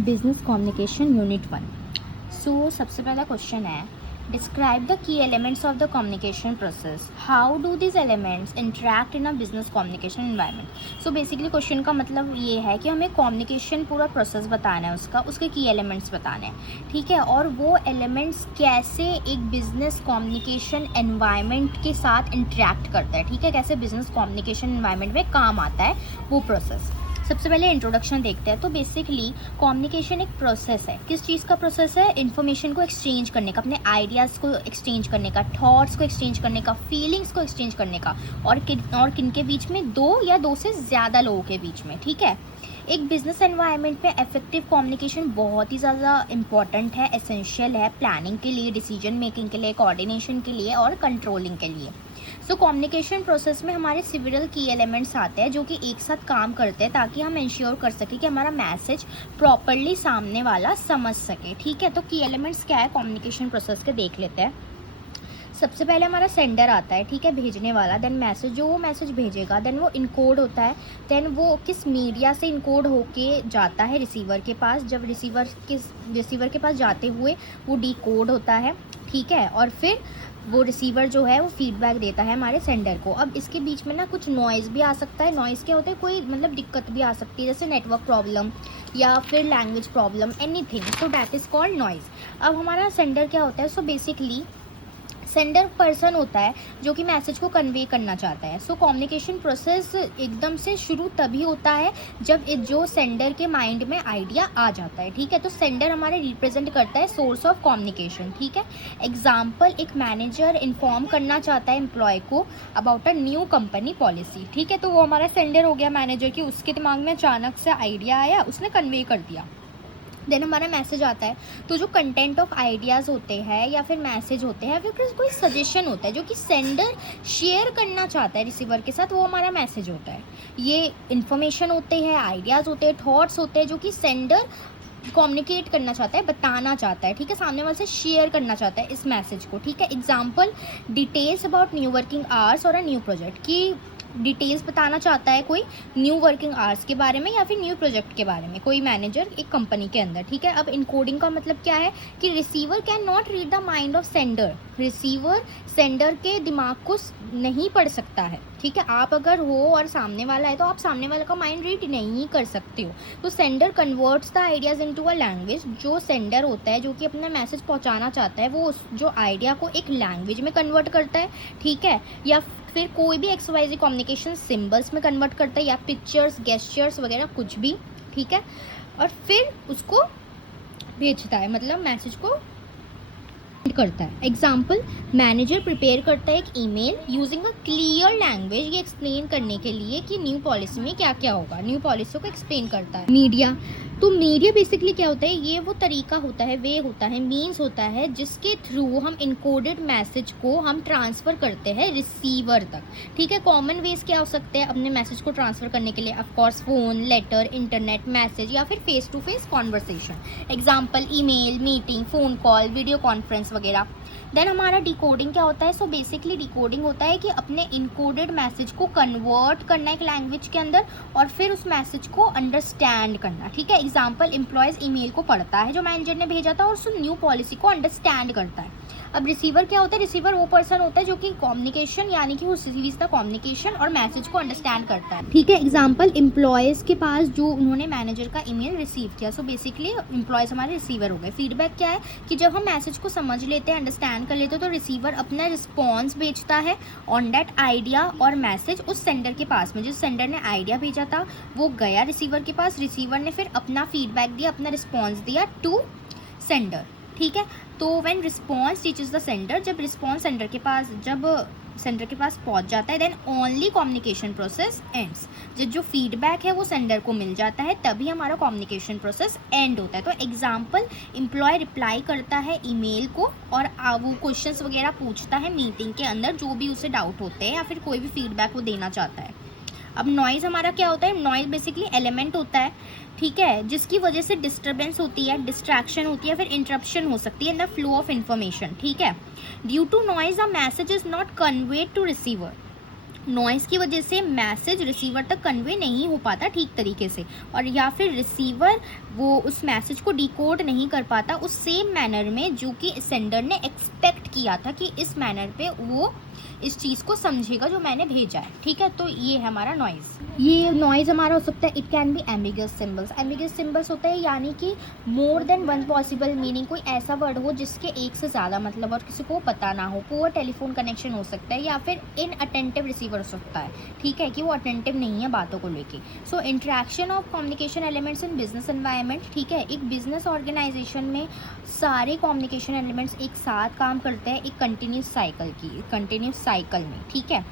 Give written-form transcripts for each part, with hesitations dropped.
Business communication unit 1। सो सबसे पहला question है, describe the key elements of the communication process. How do this elements interact in a business communication environment. So basically question का मतलब ये है कि हमें कम्युनिकेशन पूरा प्रोसेस बताना है, उसके की एलिमेंट्स बताने हैं, ठीक है, और वो एलिमेंट्स कैसे एक बिजनेस कम्युनिकेशन एनवायरनमेंट के साथ इंटरेक्ट करता है, ठीक है, कैसे बिजनेस कम्युनिकेशन एनवायरनमेंट में काम आता है वो प्रोसेस। सबसे पहले इंट्रोडक्शन देखते हैं। तो बेसिकली कम्युनिकेशन एक प्रोसेस है। किस चीज़ का प्रोसेस है? इन्फॉर्मेशन को एक्सचेंज करने का, अपने आइडियाज़ को एक्सचेंज करने का, थॉट्स को एक्सचेंज करने का, फीलिंग्स को एक्सचेंज करने का, और किन के बीच में? दो या दो से ज़्यादा लोगों के बीच में, ठीक है। एक बिजनेस एनवायरनमेंट में इफेक्टिव कम्युनिकेशन बहुत ही ज़्यादा इंपॉर्टेंट है, एसेंशियल है, प्लानिंग के लिए, डिसीजन मेकिंग के लिए, कोऑर्डिनेशन के लिए और कंट्रोलिंग के लिए। सो कम्युनिकेशन प्रोसेस में हमारे सिविल की एलिमेंट्स आते हैं जो कि एक साथ काम करते हैं ताकि हम इंश्योर कर सकें कि हमारा मैसेज प्रॉपरली सामने वाला समझ सके, ठीक है। तो की एलिमेंट्स क्या है कम्युनिकेशन प्रोसेस के, देख लेते हैं। सबसे पहले हमारा सेंडर आता है, ठीक है, भेजने वाला। देन मैसेज, जो वो मैसेज भेजेगा, देन वो इनकोड होता है। देन वो किस मीडिया से इनकोड होके जाता है रिसीवर के पास, जब रिसीवर के पास जाते हुए वो डिकोड होता है, ठीक है, और फिर वो रिसीवर जो है वो फीडबैक देता है हमारे सेंडर को। अब इसके बीच में ना कुछ नॉइज़ भी आ सकता है। नॉइज़ क्या होता है? कोई मतलब दिक्कत भी आ सकती है, जैसे नेटवर्क प्रॉब्लम या फिर language problem, anything, so that is called noise. अब हमारा सेंडर क्या होता है? सो बेसिकली सेंडर पर्सन होता है जो कि मैसेज को कन्वे करना चाहता है। सो कम्युनिकेशन प्रोसेस एकदम से शुरू तभी होता है जब जो सेंडर के माइंड में आइडिया आ जाता है, ठीक है। तो सेंडर हमारे रिप्रेजेंट करता है सोर्स ऑफ कम्युनिकेशन, ठीक है। एग्जाम्पल, एक मैनेजर इन्फॉर्म करना चाहता है एम्प्लॉय को about a new company policy, ठीक है, तो वो हमारा सेंडर हो गया मैनेजर की। उसके दिमाग में अचानक से आइडिया आया, उसने कन्वे कर दिया। देन हमारा मैसेज आता है। तो जो कंटेंट ऑफ आइडियाज़ होते हैं या फिर मैसेज होते हैं, फिर कोई सजेशन होता है जो कि सेंडर शेयर करना चाहता है रिसीवर के साथ, वो हमारा मैसेज होता है। ये इन्फॉर्मेशन होते हैं, आइडियाज़ होते हैं, थॉट्स होते हैं जो कि सेंडर कम्युनिकेट करना चाहता है, बताना चाहता है, ठीक है, सामने वाले से शेयर करना चाहता है इस मैसेज को, ठीक है। Example, details about new working hours और अ न्यू प्रोजेक्ट, की डिटेल्स बताना चाहता है कोई न्यू वर्किंग आवर्स के बारे में या फिर न्यू प्रोजेक्ट के बारे में, कोई मैनेजर एक कंपनी के अंदर, ठीक है। अब इनकोडिंग का मतलब क्या है कि receiver can not read the mind of sender. Receiver sender के दिमाग को नहीं पढ़ सकता है, ठीक है। आप अगर हो और सामने वाला है तो आप सामने वाले का माइंड रीड नहीं कर सकते हो। तो sender converts the ideas into a language. जो सेंडर होता है जो कि अपना मैसेज पहुंचाना चाहता है, वो उस जो आइडिया को एक लैंग्वेज में कन्वर्ट करता है, ठीक है, या फिर कोई भी XYZ कम्युनिकेशन सिंबल्स में कन्वर्ट करता है, या पिक्चर्स, गेस्चर्स वगैरह कुछ भी, ठीक है, और फिर उसको भेजता है, मतलब मैसेज को करता है। एग्जाम्पल, मैनेजर प्रिपेयर करता है एक email using a clear language, ये एक्सप्लेन करने के लिए कि न्यू पॉलिसी में क्या क्या होगा, न्यू पॉलिसी को एक्सप्लेन करता है। मीडिया, तो मीडिया बेसिकली क्या होता है? ये वो तरीका होता है, वे होता है, मीन्स होता है जिसके थ्रू हम इनकोडेड मैसेज को हम ट्रांसफ़र करते हैं रिसीवर तक, ठीक है। कॉमन वेज क्या हो सकते हैं अपने मैसेज को ट्रांसफ़र करने के लिए? Of course phone, letter, internet message या फिर face to face conversation. Example, email, meeting, phone call, video conference वगैरह। देन हमारा डिकोडिंग क्या होता है? सो बेसिकली डिकोडिंग होता है कि अपने इनकोडेड मैसेज को कन्वर्ट करना एक लैंग्वेज के अंदर और फिर उस मैसेज को अंडरस्टैंड करना, ठीक है। एग्जाम्पल, एम्प्लॉयज़ ईमेल को पढ़ता है जो मैनेजर ने भेजा था और उस न्यू पॉलिसी को अंडरस्टैंड करता है। अब रिसीवर क्या होता है? रिसीवर वो पर्सन होता है जो कि कम्युनिकेशन यानी कि वो रिसीव्स द कम्युनिकेशन और मैसेज को अंडरस्टैंड करता है, ठीक है। एग्जाम्पल, एम्प्लॉयज़ के पास जो उन्होंने मैनेजर का ईमेल रिसीव किया, सो बेसिकली एम्प्लॉयज़ हमारे रिसीवर हो गए। फीडबैक क्या है कि जब हम मैसेज को समझ लेते हैं, अंडरस्टैंड कर लेते हैं, तो रिसीवर अपना रिस्पॉन्स भेजता है ऑन दैट आइडिया और मैसेज उस सेंडर के पास में। जिस सेंडर ने आइडिया भेजा था वो गया रिसीवर के पास, रिसीवर ने फिर अपना फीडबैक दिया, अपना रिस्पॉन्स दिया टू सेंडर, ठीक है। तो when response reaches the sender, जब रिस्पॉन्स सेंडर के पास पहुंच जाता है, then only communication process ends. जो फीडबैक है वो सेंडर को मिल जाता है, तभी हमारा कम्युनिकेशन प्रोसेस एंड होता है। तो एग्जाम्पल, एम्प्लॉय रिप्लाई करता है ईमेल को और वो क्वेश्चंस वगैरह पूछता है मीटिंग के अंदर, जो भी उसे डाउट होते हैं या फिर कोई भी फीडबैक वो देना चाहता है। अब नॉइज़ हमारा क्या होता है? नॉइज़ बेसिकली एलिमेंट होता है, ठीक है, जिसकी वजह से डिस्टर्बेंस होती है, डिस्ट्रैक्शन होती है, फिर इंटरप्शन हो सकती है in the flow of information, ठीक है। Due to noise a message is not conveyed to receiver. Noise की वजह से मैसेज रिसीवर तक कन्वे नहीं हो पाता ठीक तरीके से, और या फिर रिसीवर वो उस मैसेज को डिकोड नहीं कर पाता उस सेम मैनर में जो कि सेंडर ने एक्सपेक्ट किया था कि इस मैनर पे वो इस चीज़ को समझेगा जो मैंने भेजा है। ठीक है, तो ये है हमारा नॉइज़। ये नॉइज़ हमारा हो सकता है, it can B ambiguous symbols. Ambiguous symbols होता है यानी कि more than one possible meaning, कोई ऐसा वर्ड हो जिसके एक से ज़्यादा मतलब और किसी को पता ना हो। पुअर टेलीफोन कनेक्शन हो सकता है, या फिर इनअटेंटिव रिसीवर हो सकता है। ठीक है, कि वो अटेंटिव नहीं है बातों को लेके। So interaction of communication elements in business environment. ठीक है, एक बिजनेस ऑर्गेनाइजेशन में सारे कम्युनिकेशन एलिमेंट्स एक साथ काम करते हैं एक कंटिन्यूस साइकिल में। ठीक है,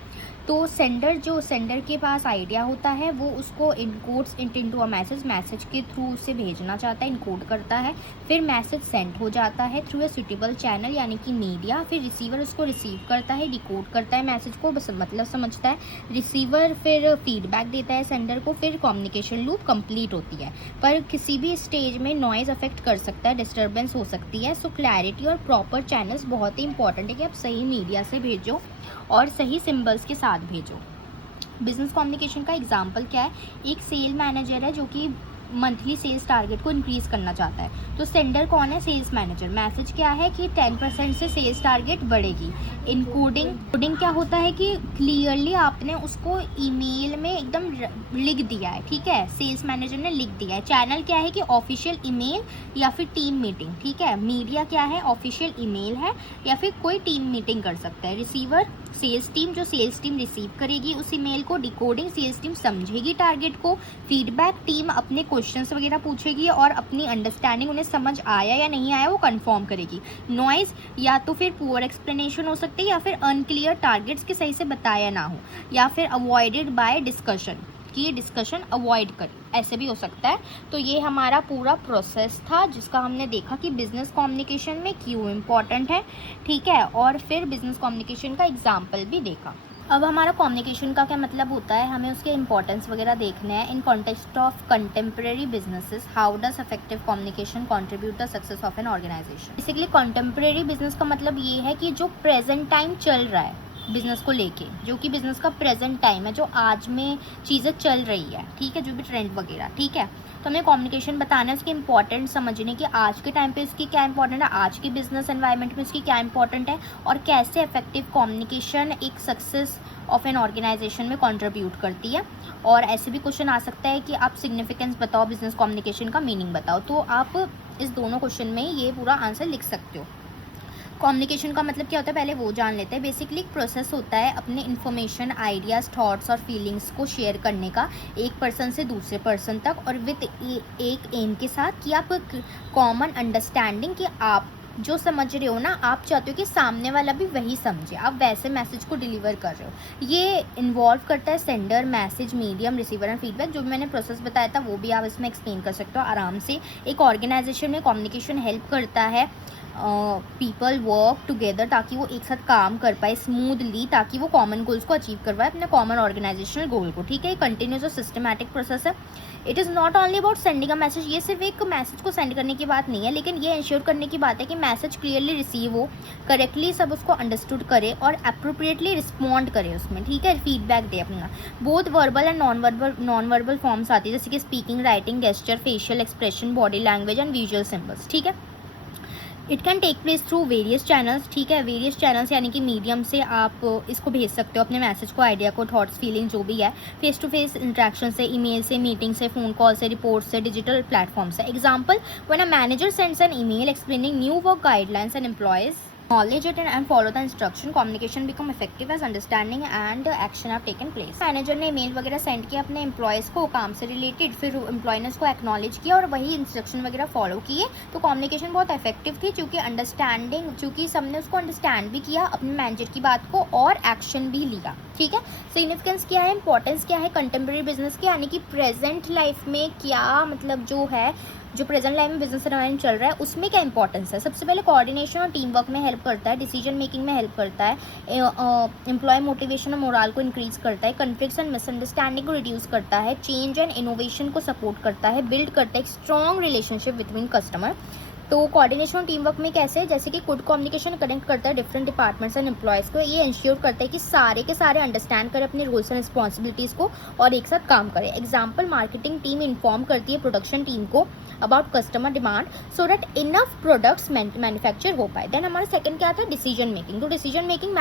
तो सेंडर के पास आइडिया होता है, वो उसको इनकोड्स इनटू अ मैसेज के थ्रू उसे भेजना चाहता है, इनकोड करता है, फिर मैसेज सेंड हो जाता है थ्रू अ सुटेबल चैनल यानी कि मीडिया। फिर रिसीवर उसको रिसीव करता है, डिकोड करता है मैसेज को, बस मतलब समझता है। रिसीवर फिर फीडबैक देता है सेंडर को, फिर कम्युनिकेशन लूप कंप्लीट होती है। पर किसी भी स्टेज में नॉइज़ अफेक्ट कर सकता है, डिस्टर्बेंस हो सकती है। सो क्लैरिटी और प्रॉपर चैनल्स बहुत ही इंपॉर्टेंट है कि आप सही मीडिया से भेजो और सही सिंबल्स के साथ भेजो। बिजनेस कम्युनिकेशन का एग्जांपल क्या है, एक सेल मैनेजर है जो कि मंथली सेल्स टारगेट को इंक्रीज़ करना चाहता है। तो सेंडर कौन है, सेल्स मैनेजर। मैसेज क्या है कि 10% से सेल्स टारगेट बढ़ेगी। कोडिंग क्या होता है कि क्लियरली आपने उसको ईमेल में एकदम लिख दिया है। ठीक है, सेल्स मैनेजर ने लिख दिया है। चैनल क्या है कि ऑफिशियल ईमेल या फिर टीम मीटिंग। ठीक है, मीडिया क्या है, ऑफिशियल ईमेल है या फिर कोई टीम मीटिंग कर सकता है। रिसीवर सेल्स टीम, जो सेल्स टीम रिसीव करेगी उस ईमेल को। डिकोडिंग सेल्स टीम समझेगी टारगेट को। फीडबैक टीम अपने क्वेश्चंस वगैरह पूछेगी और अपनी अंडरस्टैंडिंग उन्हें समझ आया या नहीं आया वो कंफर्म करेगी। नॉइज़ या तो फिर पुअर एक्सप्लेनेशन हो सकती है, या फिर अनक्लियर टारगेट्स के सही से बताया ना हो, या फिर अवॉइडेड बाय डिस्कशन कि ये डिस्कशन अवॉइड कर, ऐसे भी हो सकता है। तो ये हमारा पूरा प्रोसेस था जिसका हमने देखा कि बिजनेस कम्युनिकेशन में क्यों इम्पॉर्टेंट है। ठीक है, और फिर बिजनेस कम्युनिकेशन का एग्जाम्पल भी देखा। अब हमारा कम्युनिकेशन का क्या मतलब होता है, हमें उसके इंपॉर्टेंस वगैरह देखने हैं। In context of contemporary businesses, how does effective communication contribute the success of an organization. Basically contemporary business का मतलब ये है कि जो प्रेजेंट टाइम चल रहा है बिजनेस को लेके, जो कि बिजनेस का प्रेजेंट टाइम है, जो आज में चीज़ें चल रही है। ठीक है, जो भी ट्रेंड वगैरह। ठीक है, तो हमें कम्युनिकेशन बताना है, उसकी इंपॉर्टेंट समझने की, आज के टाइम पे उसकी क्या इंपॉर्टेंट है, आज की बिजनेस एनवायरनमेंट में उसकी क्या इंपॉर्टेंट है, और कैसे इफेक्टिव कम्युनिकेशन एक सक्सेस ऑफ एन ऑर्गेनाइजेशन में कंट्रीब्यूट करती है। और ऐसे भी क्वेश्चन आ सकता है कि आप सिग्निफिकेंस बताओ, बिजनेस कम्युनिकेशन का मीनिंग बताओ। तो आप इस दोनों क्वेश्चन में ये पूरा आंसर लिख सकते हो। कम्युनिकेशन का मतलब क्या होता है पहले वो जान लेते हैं। बेसिकली एक प्रोसेस होता है अपने इन्फॉर्मेशन, आइडियाज़, थॉट्स और फीलिंग्स को शेयर करने का एक पर्सन से दूसरे पर्सन तक, और विद एक एम के साथ कि आप कॉमन अंडरस्टैंडिंग कि आप जो समझ रहे हो ना, आप चाहते हो कि सामने वाला भी वही समझे, आप वैसे मैसेज को डिलीवर कर रहे हो। ये इन्वॉल्व करता है sender, message, medium, receiver and feedback. जो भी मैंने प्रोसेस बताया था वो भी आप इसमें एक्सप्लेन कर सकते हो आराम से। एक ऑर्गेनाइजेशन में कम्युनिकेशन हेल्प करता है पीपल वर्क टुगेदर, ताकि वो एक साथ काम कर पाए स्मूथली, ताकि वो कॉमन गोल्स को अचीव कर पाए, अपने कॉमन ऑर्गेनाइजेशनल गोल को। ठीक है, कंटिन्यूस और सिस्टमैटिक प्रोसेस है। It is not only about sending a message, ये सिर्फ एक मैसेज को सेंड करने की बात नहीं है, लेकिन ये इंश्योर करने की बात है कि मैसेज क्लियरली रिसीव हो, करेक्टली सब उसको अंडरस्टूड करे और अप्रोप्रिएटली रिस्पॉन्ड करे उसमें। ठीक है, फीडबैक दे अपना। Both verbal and non verbal forms आती है, जैसे कि speaking, writing, gesture, facial expression, body language and visual symbols. ठीक है, it can take place through various channels. ठीक है, वेरियस चैनल्स यानी कि मीडियम से आप इसको भेज सकते हो, अपने मैसेज को, आइडिया को, थॉट्स, फीलिंग जो भी है। फेस टू फेस इंटरेक्शन से, ईमेल से, मीटिंग से, फ़ोन कॉल से, रिपोर्ट से, डिजिटल प्लेटफॉर्म से। Example, when a manager sends an email explaining new work guidelines and employees knowledge it and follow the instruction, communication become effective as understanding and action have taken place। Manager ने email वगैरह send किया अपने employees को काम से related, फिर employ ने उसको एक्नॉलेज किया और वही इंस्ट्रक्शन वगैरह फॉलो किए, तो कम्युनिकेशन बहुत इफेक्टिव थी, क्योंकि सबने उसको अंडरस्टैंड भी किया अपने मैनेजर की बात को और एक्शन भी लिया। ठीक है, सिग्निफिकेंस क्या है, इंपॉर्टेंस क्या है कंटेम्प्रेरी बिजनेस की, यानी कि प्रेजेंट लाइफ में क्या मतलब जो प्रेजेंट लाइफ में बिजनेस एनवायरनमेंट चल रहा है उसमें क्या इंपॉर्टेंस है। सबसे पहले कोऑर्डिनेशन और टीम वर्क में हेल्प करता है, डिसीजन मेकिंग में हेल्प करता है, एम्प्लॉय मोटिवेशन और मोराल को इंक्रीज करता है, कन्फ्लिक्ट्स एंड मिसअंडरस्टैंडिंग को रिड्यूस करता है, चेंज एंड इनोवेशन को सपोर्ट करता है, बिल्ड करता है एक स्ट्रॉन्ग रिलेशनशिप बिटवीन कस्टमर, तो कोऑर्डिनेशन टीम वर्क में कैसे, जैसे कि गुड कम्युनिकेशन कनेक्ट करता है डिफरेंट डिपार्टमेंट्स एंड एम्प्लॉयज़ को, ये इंश्योर करता है कि सारे के सारे अंडरस्टैंड करें अपने रोल्स एंड रिस्पॉन्सिबिलिटीज़ को और एक साथ काम करें। एग्जाम्पल, मार्केटिंग टीम इन्फॉर्म करती है प्रोडक्शन टीम को about customer demand so that enough products manufacture हो पाए। देन हमारा सेकंड क्या था, डिसीजन मेकिंग। तो डिसीजन मेकिंग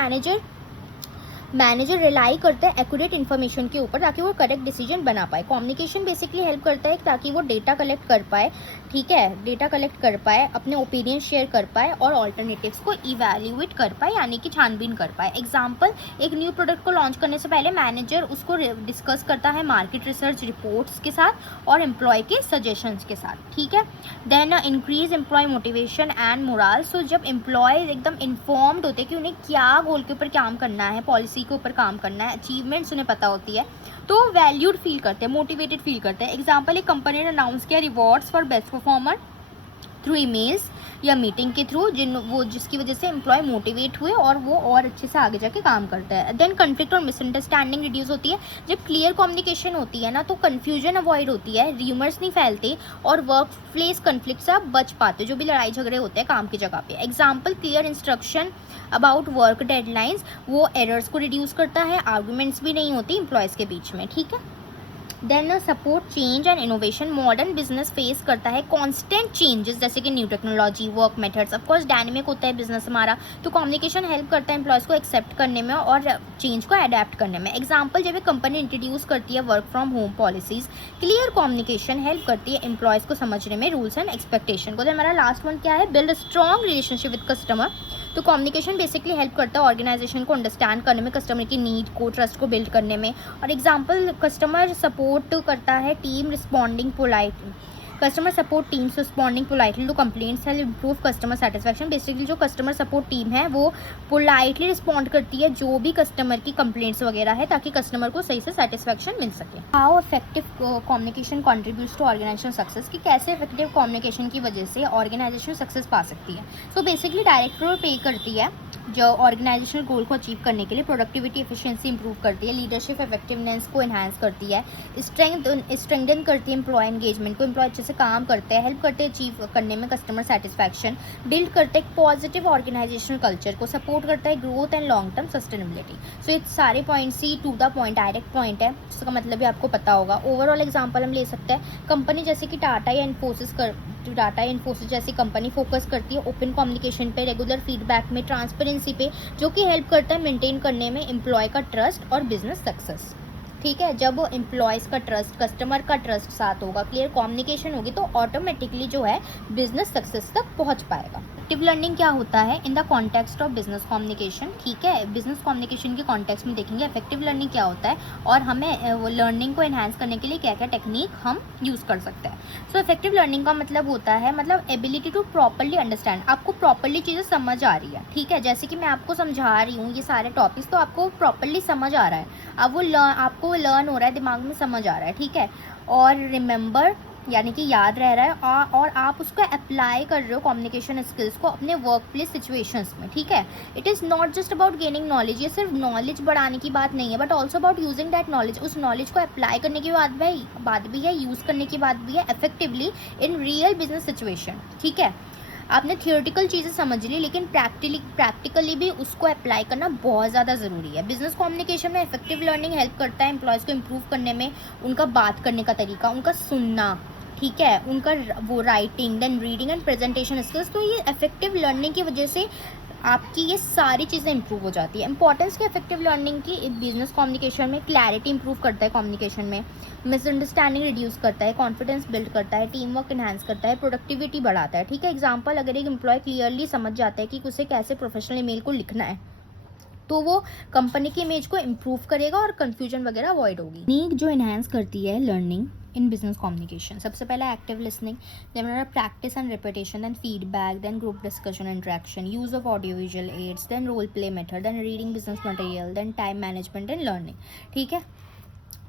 मैनेजर रिलाई करता है एक्यूरेट इन्फॉर्मेशन के ऊपर ताकि वो करेक्ट डिसीजन बना पाए। कम्युनिकेशन बेसिकली हेल्प करता है ताकि वो डेटा कलेक्ट कर पाए, ठीक है, डेटा कलेक्ट कर पाए, अपने ओपिनियन शेयर कर पाए और ऑल्टरनेटिव्स को इवैल्यूएट कर पाए, यानी कि छानबीन कर पाए। एग्जाम्पल, एक न्यू प्रोडक्ट को लॉन्च करने से पहले मैनेजर उसको डिस्कस करता है मार्केट रिसर्च रिपोर्ट्स के साथ और एम्प्लॉय के सजेशंस के साथ, ठीक है। Then increase employ motivation and moral. So जब एम्प्लॉय एकदम इन्फॉर्म्ड होते हैं कि उन्हें क्या गोल के ऊपर काम करना है, पॉलिसी के ऊपर काम करना है, अचीवमेंट्स उन्हें पता होती है, तो वैल्यूड फील करते हैं, मोटिवेटेड फील करते हैं। एग्जाम्पल, एक कंपनी ने अनाउंस किया rewards for best performer through emails या मीटिंग के थ्रू, जिसकी वजह से एम्प्लॉय मोटिवेट हुए और वो और अच्छे से आगे जाके काम करता है। देन कन्फ्लिक्ट और मिसअंडरस्टैंडिंग रिड्यूस होती है। जब क्लियर कम्युनिकेशन होती है ना तो कन्फ्यूजन अवॉइड होती है, र्यूमर्स नहीं फैलते और वर्क प्लेस कन्फ्लिक्ट से आप बच पाते हो, जो भी लड़ाई झगड़े होते हैं काम की जगह पे। Example, clear instruction about work deadlines, वो एरर्स को रिड्यूस करता है, आर्गूमेंट्स भी नहीं होती एम्प्लॉयज़ के बीच में, ठीक है। Then support change and innovation. Modern business face करता है कॉन्स्टेंट चेंजेस, जैसे कि new technology, work methods, of course dynamic होता है बिजनेस हमारा, तो कम्युनिकेशन हेल्प करता है एम्प्लॉयज़ को एक्सेप्ट करने में और चेंज को अडेप्ट करने में। एग्जाम्पल, जब एक कंपनी इंट्रोड्यूस करती है work from home policies, clear communication help करती है एम्प्लॉयज़ को समझने में रूल्स एंड एक्सपेक्टेशन को। तो हमारा लास्ट वन क्या है, build strong relationship with customer. तो कम्युनिकेशन बेसिकली हेल्प करता है ऑर्गेनाइजेशन को अंडरस्टैंड करने में, कस्टमर की नीड को, ट्रस्ट को बिल्ड करने में। और एग्जाम्पल, कस्टमर सपोर्ट करता है team responding politely, customer support teams responding politely to complaints help improve customer satisfaction. Basically जो कस्टमर सपोर्ट टीम है वो पोलाइटली रिस्पॉन्ड करती है जो भी कस्टमर की कंप्लेंट्स वगैरह है, ताकि कस्टमर को सही से सेटिस्फैक्शन मिल सके। How effective communication contributes to organization success, कि कैसे इफेक्टिव कम्युनिकेशन की वजह से ऑर्गेनाइजेशन सक्सेस पा सकती है। So basically direct role play करती है जो ऑर्गेनाइजेशनल गोल को अचीव करने के लिए, प्रोडक्टिविटी एफिशिएंसी इंप्रूव करती है, लीडरशिप इफेक्टिवनेस को एनहांस करती है, स्ट्रेंथन करती है एम्प्लॉय एंगेजमेंट को, एम्प्लॉय अच्छे से काम करते हैं, हेल्प करते हैं अचीव करने में कस्टमर सेटिस्फैक्शन, बिल्ड करते हैं पॉजिटिव ऑर्गेनाइजेशनल कल्चर को, सपोर्ट करता है growth and long term sustainability. So ये सारे पॉइंट्स ही to the point direct point है, इसका मतलब भी आपको पता होगा। ओवरऑल एग्जाम्पल हम ले सकते हैं, कंपनी जैसे कि टाटा या इन्फोसिस जैसी कंपनी फोकस करती है ओपन कम्युनिकेशन पे, रेगुलर फीडबैक में, ट्रांसपेरेंसी पे, जो कि हेल्प करता है मेंटेन करने में एम्प्लॉय का ट्रस्ट और बिजनेस सक्सेस, ठीक है। जब एम्प्लॉयज़ का ट्रस्ट, कस्टमर का ट्रस्ट साथ होगा, क्लियर कम्युनिकेशन होगी, तो ऑटोमेटिकली जो है बिजनेस सक्सेस तक पहुंच पाएगा। एक्टिव लर्निंग क्या होता है in the context of business communication, ठीक है, बिजनेस कम्युनिकेशन के कॉन्टेक्स्ट में देखेंगे इफेक्टिव लर्निंग क्या होता है और हमें वो लर्निंग को एनहांस करने के लिए क्या क्या टेक्निक हम यूज़ कर सकते हैं। सो इफेक्टिव लर्निंग का मतलब होता है, मतलब एबिलिटी टू प्रॉपरली अंडरस्टैंड, आपको प्रॉपरली चीज़ें समझ आ रही है, ठीक है, जैसे कि मैं आपको समझा रही हूँ ये सारे टॉपिक्स, तो आपको प्रॉपरली समझ आ रहा है, अब वो आपको लर्न हो रहा है, दिमाग में समझ आ रहा है, ठीक है, और रिमेंबर यानी कि याद रह रहा है, और आप उसको अप्लाई कर रहे हो कम्युनिकेशन स्किल्स को अपने वर्क प्लेस सिचुएशंस में, ठीक है। It is not just about gaining knowledge, ये सिर्फ नॉलेज बढ़ाने की बात नहीं है, but also about using that knowledge, उस नॉलेज को अप्लाई करने की बात भी है, यूज़ करने की बात भी है effectively in real business situation, ठीक है। आपने थियोरेटिकल चीज़ें समझ ली, लेकिन प्रैक्टिकली भी उसको अप्लाई करना बहुत ज़्यादा ज़रूरी है। बिजनेस कम्युनिकेशन में इफेक्टिव लर्निंग हेल्प करता है एम्प्लॉयज़ को इम्प्रूव करने में, उनका बात करने का तरीका, उनका सुनना, ठीक है, उनका वो writing, then reading and presentation skills. तो ये इफेक्टिव लर्निंग की वजह से आपकी ये सारी चीज़ें इंप्रूव हो जाती है। इंपॉर्टेंस की इफेक्टिव लर्निंग की बिजनेस कम्युनिकेशन में, क्लैरिटी इंप्रूव करता है कम्युनिकेशन में, मिसअंडरस्टैंडिंग रिड्यूस करता है, कॉन्फिडेंस बिल्ड करता है, टीम वर्क इन्हांस करता है, प्रोडक्टिविटी बढ़ाता है, ठीक है। एग्जाम्पल, अगर एक एम्प्लॉय क्लियरली समझ जाता है कि उसे कैसे प्रोफेशनल ईमेल को लिखना है, तो वो कंपनी की इमेज को इम्प्रूव करेगा और कन्फ्यूजन वगैरह अवॉइड होगी। टेक्निक जो इन्हांस करती है लर्निंग इन बिजनेस कम्युनिकेशन, सबसे पहला active listening, then practice and repetition, then feedback, then group discussion interaction, use of audio visual aids, then role play method, then reading business material, then time management and learning, ठीक है।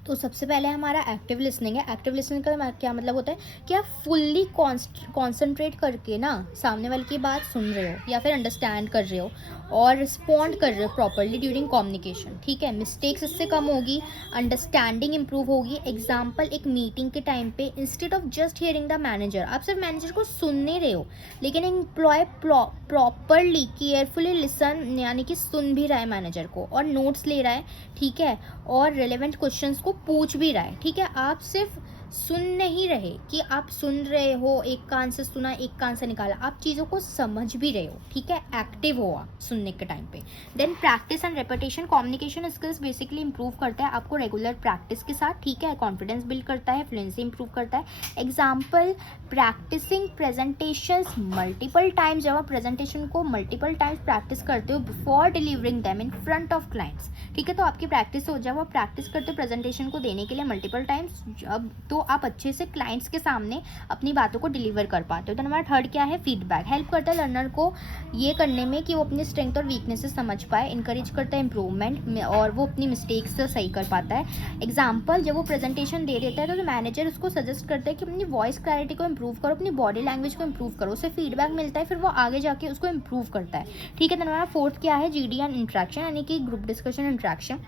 तो सबसे पहले हमारा active listening है। Active listening का क्या मतलब होता है कि आप फुल्ली कॉन्सेंट्रेट करके ना सामने वाले की बात सुन रहे हो या फिर अंडरस्टैंड कर रहे हो और रिस्पॉन्ड कर रहे हो प्रॉपरली ड्यूरिंग कम्युनिकेशन, ठीक है। मिस्टेक्स इससे कम होगी, अंडरस्टैंडिंग इंप्रूव होगी। एग्जाम्पल, एक मीटिंग के टाइम पे instead of just hearing the manager, आप सिर्फ मैनेजर को सुन नहीं रहे हो लेकिन एम्प्लॉय प्रॉपरली केयरफुली लिसन, यानी कि सुन भी रहा है मैनेजर को और नोट्स ले रहा है, ठीक है, और रेलेवेंट क्वेश्चंस को पूछ भी रहा है, ठीक है। आप सिर्फ सुन नहीं रहे कि आप सुन रहे हो, एक कान से सुना एक कान से निकाला, आप चीज़ों को समझ भी रहे हो, ठीक है। एक्टिव हो आप सुनने के टाइम पे। Then practice and repetition, communication skills basically improve करता है आपको रेगुलर प्रैक्टिस के साथ, ठीक है। कॉन्फिडेंस बिल्ड करता है, फ्लुएंसी इंप्रूव करता है। Example, practicing presentations multiple times, जब आप प्रेजेंटेशन को मल्टीपल टाइम्स प्रैक्टिस करते हो before delivering them in front of clients, ठीक है। तो आपकी प्रैक्टिस हो, जब आप प्रैक्टिस करते हो प्रेजेंटेशन को देने के लिए मल्टीपल टाइम्स, जब तो आप अच्छे से क्लाइंट्स के सामने अपनी बातों को डिलीवर कर पाते हो। तो हमारा थर्ड क्या है, फीडबैक। हेल्प करता है लर्नर को ये करने में कि वो अपनी स्ट्रेंथ और वीकनेसेस समझ पाए, इंकरेज करता है इंप्रूवमेंट में और वो अपनी मिस्टेक्स से सही कर पाता है। एग्जाम्पल, जब वो प्रेजेंटेशन दे देता है तो मैनेजर उसको सजेस्ट करता है कि अपनी वॉइस क्लैरिटी को इंप्रूव करो, अपनी बॉडी लैंग्वेज को इंप्रूव करो, उससे फीडबैक मिलता है, फिर वो आगे जाके उसको इंप्रूव करता है, ठीक है। तो हमारा फोर्थ क्या है, जीडी एंड इंट्रैक्शन, यानी कि ग्रुप डिस्कशन इंट्रैक्शन।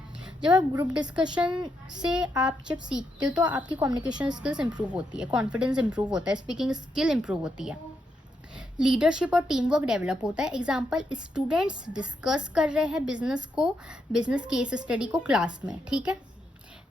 जब आप ग्रुप डिस्कशन से आप जब सीखते हो तो आपकी कम्युनिकेशन स्किल्स इंप्रूव होती है, कॉन्फिडेंस इंप्रूव होता है, स्पीकिंग स्किल इंप्रूव होती है, लीडरशिप और टीम वर्क डेवलप होता है। एग्जाम्पल, स्टूडेंट्स डिस्कस कर रहे हैं बिजनेस केस स्टडी को क्लास में, ठीक है।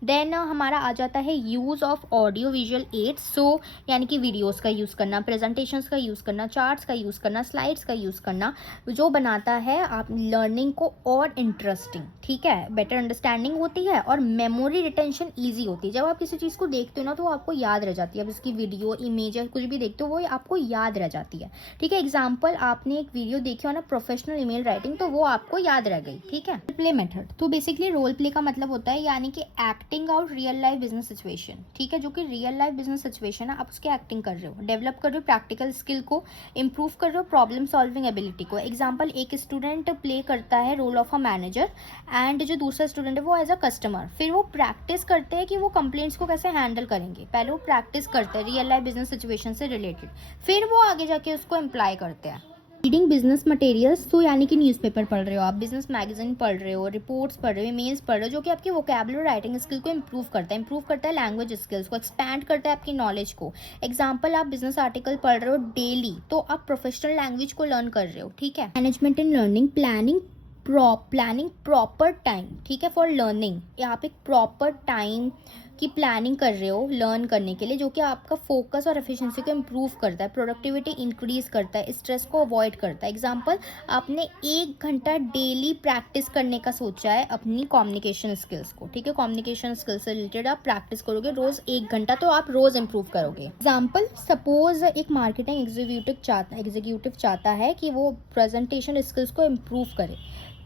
देन हमारा आ जाता है use of audio visual aids, so यानी कि वीडियोस का यूज़ करना, प्रेजेंटेशंस का यूज़ करना, चार्ट्स का यूज़ करना, स्लाइड्स का यूज़ करना, जो बनाता है आप लर्निंग को और इंटरेस्टिंग, ठीक है। बेटर अंडरस्टैंडिंग होती है और मेमोरी रिटेंशन ईजी होती है। जब आप किसी चीज़ को देखते हो ना तो वो आपको याद रह जाती है, आप इसकी वीडियो इमेज या कुछ भी देखते हो वो आपको याद रह जाती है, ठीक है। एग्जाम्पल, आपने एक वीडियो देखी हो ना प्रोफेशनल ईमेल राइटिंग, तो वो आपको याद रह गई, ठीक है। प्ले मेथड, तो बेसिकली रोल प्ले का मतलब होता है यानी कि acting out real life business situation, ठीक है। जो कि रियल लाइफ बिजनेस सिचुएशन है, आप उसकी एक्टिंग कर रहे हो, डेवलप कर रहे हो प्रैक्टिकल स्किल को, इंप्रूव कर रहे हो प्रॉब्लम सॉल्विंग एबिलिटी को। एग्जाम्पल, एक स्टूडेंट प्ले करता है role of a manager and जो दूसरा स्टूडेंट है वो एज अ कस्टमर, फिर वो प्रैक्टिस करते हैं कि वो कंप्लेंट्स को कैसे हैंडल करेंगे। पहले वो प्रैक्टिस करते हैं रियल लाइफ बिजनेस सिचुएशन से रिलेटेड, फिर वो आगे जाके उसको अप्लाई करते हैं। रीडिंग बिजनेस मटेरियल्स, तो यानी कि न्यूज़पेपर पढ़ रहे हो आप, बिजनेस मैगजीन पढ़ रहे हो, रिपोर्ट्स पढ़ रहे हो, ईमेल्स पढ़ रहे हो, जो कि आपकी वोकैबुलरी राइटिंग स्किल को इंप्रूव करता है लैंग्वेज स्किल्स को, एक्सपैंड करता है आपकी नॉलेज को। एग्जाम्पल, आप बिजनेस आर्टिकल पढ़ रहे हो डेली तो आप प्रोफेशनल लैंग्वेज को लर्न कर रहे हो, ठीक है। Management in learning, planning proper time, ठीक है, फॉर लर्निंग। आप एक प्रॉपर टाइम की प्लानिंग कर रहे हो लर्न करने के लिए, जो कि आपका फोकस और एफिशिएंसी को इंप्रूव करता है, प्रोडक्टिविटी इंक्रीज करता है, स्ट्रेस को अवॉइड करता है। एग्जाम्पल, आपने 1 घंटा डेली प्रैक्टिस करने का सोचा है अपनी कम्युनिकेशन स्किल्स को, ठीक है। कम्युनिकेशन स्किल्स से रिलेटेड आप प्रैक्टिस करोगे रोज 1 घंटा, तो आप रोज इंप्रूव करोगे। एग्जाम्पल, सपोज एक मार्केटिंग एग्जीक्यूटिव चाहता है कि वो प्रेजेंटेशन स्किल्स को इम्प्रूव करे,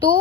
तो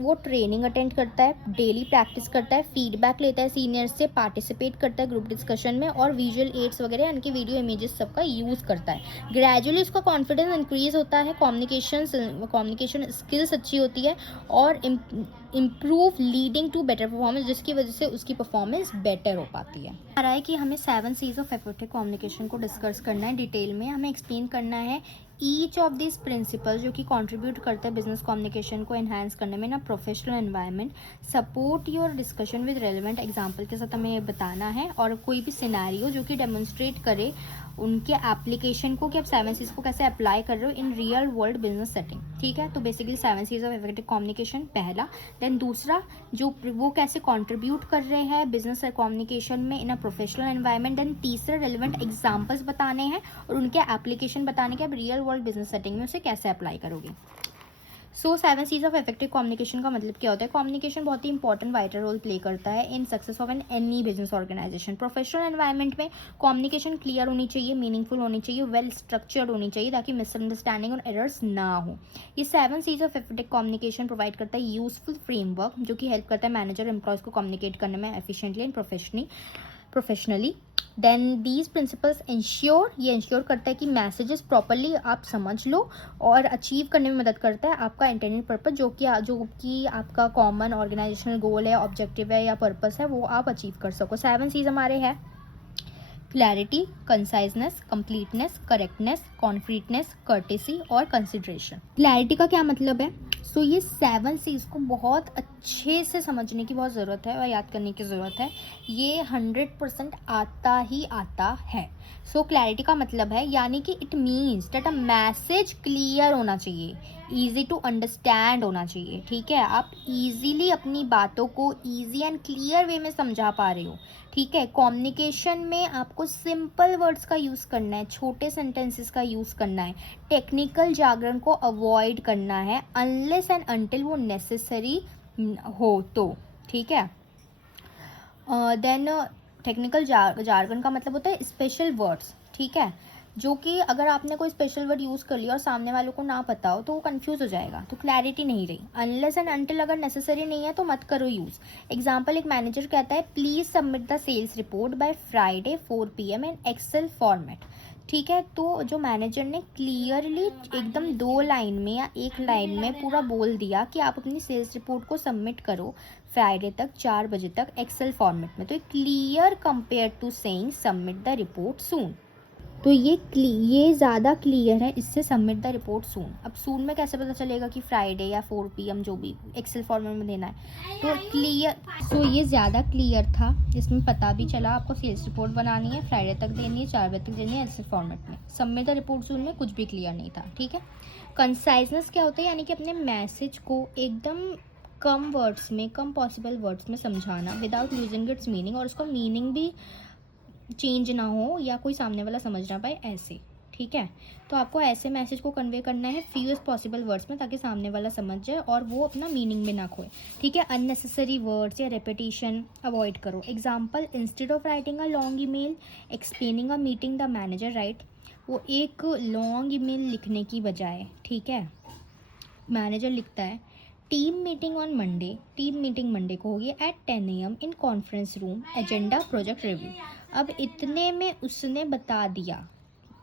वो ट्रेनिंग अटेंड करता है, डेली प्रैक्टिस करता है, फीडबैक लेता है सीनियर से, पार्टिसिपेट करता है ग्रुप डिस्कशन में और विजुअल एड्स वगैरह यानी कि वीडियो इमेजेस सबका यूज़ करता है। ग्रेजुअली उसका कॉन्फिडेंस इंक्रीज होता है, कम्युनिकेशन स्किल्स अच्छी होती है और improve leading to better performance, जिसकी वजह से उसकी परफॉर्मेंस बेटर हो पाती है। आ रहा है कि हमें 7 C's ऑफ इफेक्टिव कम्युनिकेशन को डिस्कस करना है डिटेल में, हमें एक्सप्लेन करना है ईच ऑफ दिस प्रिंसिपल जो कि कंट्रीब्यूट करते हैं बिजनेस कम्युनिकेशन को एनहांस करने में ना professional environment. Support your discussion with relevant example के साथ हमें बताना है और कोई भी सिनेरियो जो कि डेमोन्स्ट्रेट करे उनके एप्लीकेशन को कि आप 7 C's को कैसे अप्लाई कर रहे हो in real world business setting, ठीक है। तो basically 7 C's of effective communication पहला, देन दूसरा जो वो कैसे कंट्रीब्यूट कर रहे हैं बिजनेस कम्युनिकेशन में इन अ प्रोफेशनल एनवायरनमेंट, देन तीसरा रेलिवेंट एग्जांपल्स बताने हैं और उनके एप्लीकेशन बताने के आप रियल वर्ल्ड बिजनेस सेटिंग में उसे कैसे अप्लाई करोगे। सो 7 C's ऑफ इफेक्टिव कम्युनिकेशन का मतलब क्या होता है? कम्युनिकेशन बहुत ही इंपॉर्टेंट वाइटल रोल प्ले करता है in success of any business organization. Professional environment में कम्युनिकेशन क्लियर होनी चाहिए, मीनिंगफुल होनी चाहिए, वेल स्ट्रक्चर्ड होनी चाहिए ताकि मिसअंडरस्टैंडिंग और एरर्स ना हो। ये 7 C's of effective communication provide करता है यूजफुल फ्रेमवर्क जो कि हेल्प करता है मैनेजर एम्प्लॉयज़ को कम्युनिकेट करने में efficiently and professionally. Then these principles ensure, ये इंश्योर करता है कि मैसेजेस प्रॉपरली आप समझ लो और अचीव करने में मदद करता है आपका इंटेंडेड पर्पस, जो कि आपका कॉमन ऑर्गेनाइजेशनल गोल है, ऑब्जेक्टिव है या पर्पस है, वो आप अचीव कर सको। 7 C's हमारे हैं: clarity, conciseness, completeness, correctness, concreteness, courtesy और कंसिडरेशन। क्लैरिटी का क्या मतलब है? सो ये 7 C's को बहुत अच्छे से समझने की बहुत ज़रूरत है और याद करने की ज़रूरत है। ये 100% आता ही आता है। सो क्लैरिटी का मतलब है, यानी कि it means that a message clear होना चाहिए, ईजी टू अंडरस्टैंड होना चाहिए। ठीक है, आप इजीली अपनी बातों को ईजी एंड क्लियर वे में समझा पा रहे हो। ठीक है, कम्युनिकेशन में आपको सिंपल वर्ड्स का यूज़ करना है, छोटे सेंटेंसेस का यूज़ करना है, टेक्निकल जागरण को अवॉइड करना है अनलेस एंड अनटिल वो नेसेसरी हो तो। ठीक है, देन टेक्निकल जार्गन का मतलब होता है स्पेशल वर्ड्स। ठीक है, जो कि अगर आपने कोई स्पेशल वर्ड यूज़ कर लिया और सामने वालों को ना पता हो तो वो कंफ्यूज हो जाएगा, तो क्लैरिटी नहीं रही। अनलेस एंड अनटिल अगर नेसेसरी नहीं है तो मत करो यूज़। एग्जाम्पल, एक मैनेजर कहता है please submit the sales report by Friday 4 PM in Excel format. ठीक है, तो जो मैनेजर ने क्लियरली एकदम 2 लाइन में या 1 लाइन में पूरा बोल दिया कि आप अपनी सेल्स रिपोर्ट को सबमिट करो फ्राइडे तक 4 बजे तक एक्सेल फॉर्मेट में, तो clear compare to saying submit the report soon. तो ये ज़्यादा क्लियर है इससे सबमिट द रिपोर्ट सून। अब सून में कैसे पता चलेगा कि फ्राइडे या 4 PM जो भी एक्सेल फॉर्मेट में देना है, तो क्लियर, तो ये ज़्यादा क्लियर था, इसमें पता भी चला आपको सेल्स रिपोर्ट बनानी है, फ्राइडे तक देनी है, 4 बजे तक देनी है एक्सेल फॉर्मेट में। सबमिट द रिपोर्ट सून में कुछ भी क्लियर नहीं था। ठीक है, कंसाइजनेस क्या होता है, यानी कि अपने मैसेज को एकदम कम वर्ड्स में, कम पॉसिबल वर्ड्स में समझाना विदाउट लूजिंग इट्स मीनिंग, और उसका मीनिंग भी चेंज ना हो या कोई सामने वाला समझ ना पाए ऐसे। ठीक है, तो आपको ऐसे मैसेज को कन्वे करना है फ्यूएस्ट पॉसिबल वर्ड्स में, ताकि सामने वाला समझ जाए और वो अपना मीनिंग में ना खोए। ठीक है, अननेसेसरी वर्ड्स या रेपिटेशन अवॉइड करो। Example, instead of writing a long email explaining a meeting the manager right. वो एक लॉन्ग ईमेल लिखने की बजाय, ठीक है, मैनेजर लिखता है team meeting on Monday, team meeting Monday को होगी at 10 AM in conference room, agenda project review. अब इतने में उसने बता दिया,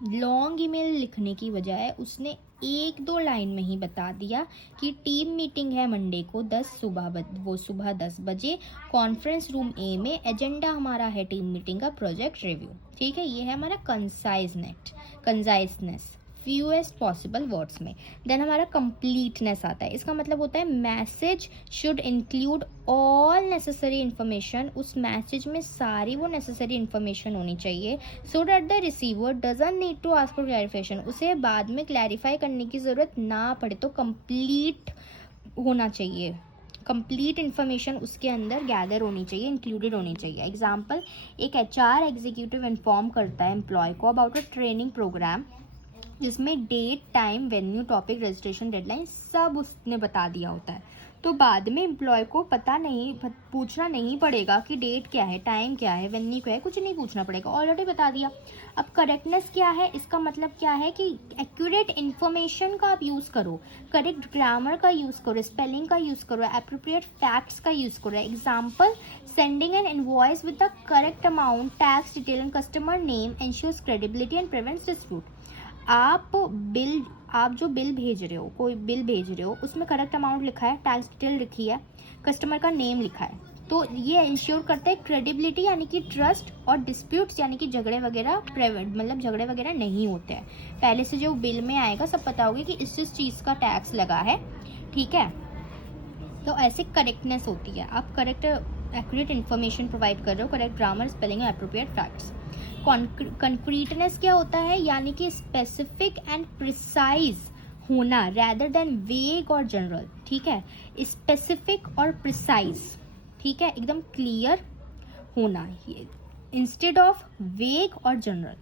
लॉन्ग ईमेल लिखने की बजाय उसने 1-2 लाइन में ही बता दिया कि टीम मीटिंग है मंडे को सुबह 10 बजे कॉन्फ्रेंस रूम ए में, एजेंडा हमारा है टीम मीटिंग का प्रोजेक्ट रिव्यू। ठीक है, ये है हमारा कंसाइजनेस फ्यूएस्ट पॉसिबल वर्ड्स में। देन हमारा कंप्लीटनेस आता है, इसका मतलब होता है message should include all necessary information. उस मैसेज में सारी वो नेसेसरी इन्फॉर्मेशन होनी चाहिए, so that the receiver doesn't need to ask for clarification, उसे बाद में क्लैरिफाई करने की ज़रूरत ना पड़े। तो कंप्लीट होना चाहिए, कंप्लीट इन्फॉर्मेशन उसके अंदर गैदर होनी चाहिए, इंक्लूडेड होनी चाहिए। एग्जाम्पल, एक HR एग्जीक्यूटिव इन्फॉर्म करता है एम्प्लॉय को अबाउट अ ट्रेनिंग प्रोग्राम, जिसमें date, time, venue, topic, registration, deadline सब उसने बता दिया होता है। तो बाद में एम्प्लॉय को पूछना नहीं पड़ेगा कि डेट क्या है, टाइम क्या है, वेन्यू क्या है, कुछ नहीं पूछना पड़ेगा, ऑलरेडी बता दिया। अब करेक्टनेस क्या है, इसका मतलब क्या है कि एक्यूरेट इन्फॉर्मेशन का आप यूज़ करो, करेक्ट ग्रामर का यूज़ करो, स्पेलिंग का यूज़ करो, एप्रोप्रिएट फैक्ट्स का यूज़ करो। Example, sending an invoice with the correct amount, tax detail and customer name ensures credibility and prevents dispute. आप जो बिल भेज रहे हो, कोई बिल भेज रहे हो, उसमें करेक्ट अमाउंट लिखा है, टैक्स डिटेल लिखी है, कस्टमर का नेम लिखा है, तो ये इंश्योर करता है क्रेडिबिलिटी यानी कि ट्रस्ट, और डिस्प्यूट्स यानी कि झगड़े वगैरह नहीं होते हैं। पहले से जो बिल में आएगा सब पता होगा कि इस चीज़ का टैक्स लगा है। ठीक है, तो ऐसे करेक्टनेस होती है, आप करेक्ट एक्यूरेट इन्फॉर्मेशन प्रोवाइड कर रहे हो, करेक्ट ग्रामर, स्पेलिंग और एप्रोप्रिएट फैक्ट्स। कंक्रीटनेस क्या होता है, यानी कि स्पेसिफिक एंड प्रिसाइज होना रैदर देन वेग और जनरल। ठीक है, स्पेसिफिक और प्रिसाइज, ठीक है, एकदम क्लियर होना इंस्टेड ऑफ वेग और जनरल।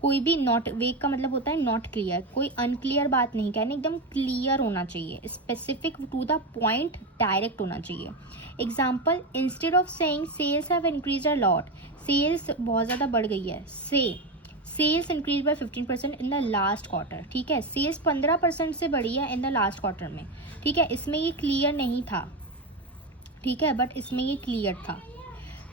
कोई भी नॉट, वेग का मतलब होता है नॉट क्लियर, कोई अनक्लियर बात नहीं कहनी, एकदम क्लियर होना चाहिए, specific to the point, direct होना चाहिए। Example, instead of saying sales have increase a lot, sales बहुत ज़्यादा बढ़ गई है, sales increase by 15% in the last quarter. ठीक है, सेल्स 15% से बढ़ी है इन द लास्ट क्वार्टर में। ठीक है, इसमें ये क्लियर नहीं था, ठीक है, बट इसमें ये क्लियर था।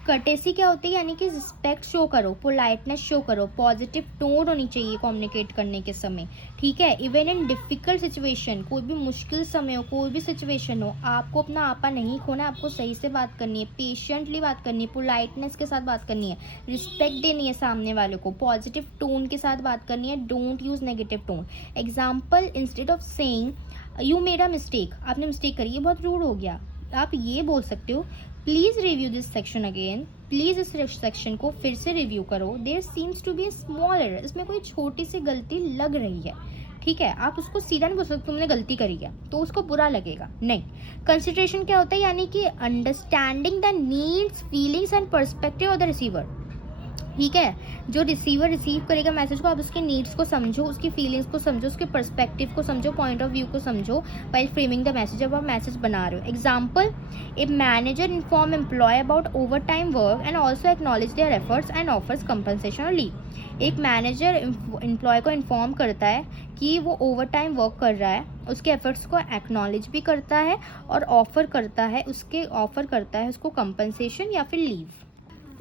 कर्टेसी क्या होती है, यानी कि रिस्पेक्ट शो करो, पोलाइटनेस शो करो, पॉजिटिव टोन होनी चाहिए कम्युनिकेट करने के समय, ठीक है। इवन इन डिफ़िकल्ट सिचुएशन, कोई भी मुश्किल समय हो, कोई भी सिचुएशन हो, आपको अपना आपा नहीं खोना, आपको सही से बात करनी है, पेशेंटली बात करनी है, पोलाइटनेस के साथ बात करनी है, रिस्पेक्ट देनी है सामने वाले को, पॉजिटिव टोन के साथ बात करनी है, don't use negative tone. Example, instead of saying you made a mistake, आपने मिस्टेक करी, ये बहुत रूड हो गया, आप ये बोल सकते हो please review this section again, please इस सेक्शन को फिर से रिव्यू करो, there seems to be a small error, इसमें कोई छोटी सी गलती लग रही है, ठीक है। आप उसको सीधा नहीं बोल सकते तुमने गलती करी है, तो उसको बुरा लगेगा, नहीं। कंसिडरेशन क्या होता है, यानी कि understanding the needs, feelings and perspective of the receiver, ठीक है। जो रिसीवर रिसीव करेगा मैसेज को, आप उसके नीड्स को समझो, उसकी फीलिंग्स को समझो, उसके पर्सपेक्टिव को समझो, पॉइंट ऑफ व्यू को समझो वाइल फ्रेमिंग द मैसेज, जब आप मैसेज बना रहे हो। Example, a manager inform employee about overtime work and also acknowledge their efforts and offers compensation और लीव। एक मैनेजर एम्प्लॉय को इन्फॉर्म करता है कि वो ओवर टाइम वर्क कर रहा है, उसके एफर्ट्स को एक्नॉलेज भी करता है और ऑफर करता है उसको कंपनसेशन या फिर लीव।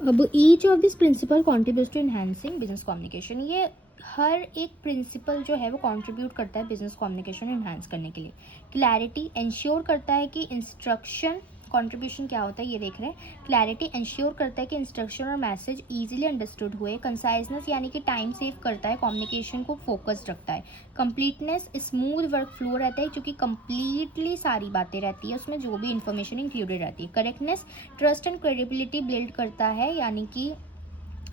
अब each of this principle contribute to enhancing business communication, ये हर एक प्रिंसिपल जो है वो कंट्रीब्यूट करता है बिजनेस कम्युनिकेशन इन्हांस करने के लिए। क्लैरिटी इंश्योर करता है कि इंस्ट्रक्शन, कंट्रीब्यूशन क्या होता है ये देख रहे हैं। क्लैरिटी इंश्योर करता है कि इंस्ट्रक्शन और मैसेज इजीली अंडरस्टूड हुए। कंसाइजनेस यानी कि टाइम सेव करता है, कम्युनिकेशन को फोकस्ड रखता है। कंप्लीटनेस, स्मूथ वर्क फ्लो रहता है क्योंकि कंप्लीटली सारी बातें रहती है उसमें, जो भी इंफॉर्मेशन इंक्लूडेड रहती है। Correctness, trust and credibility build करता है, यानी कि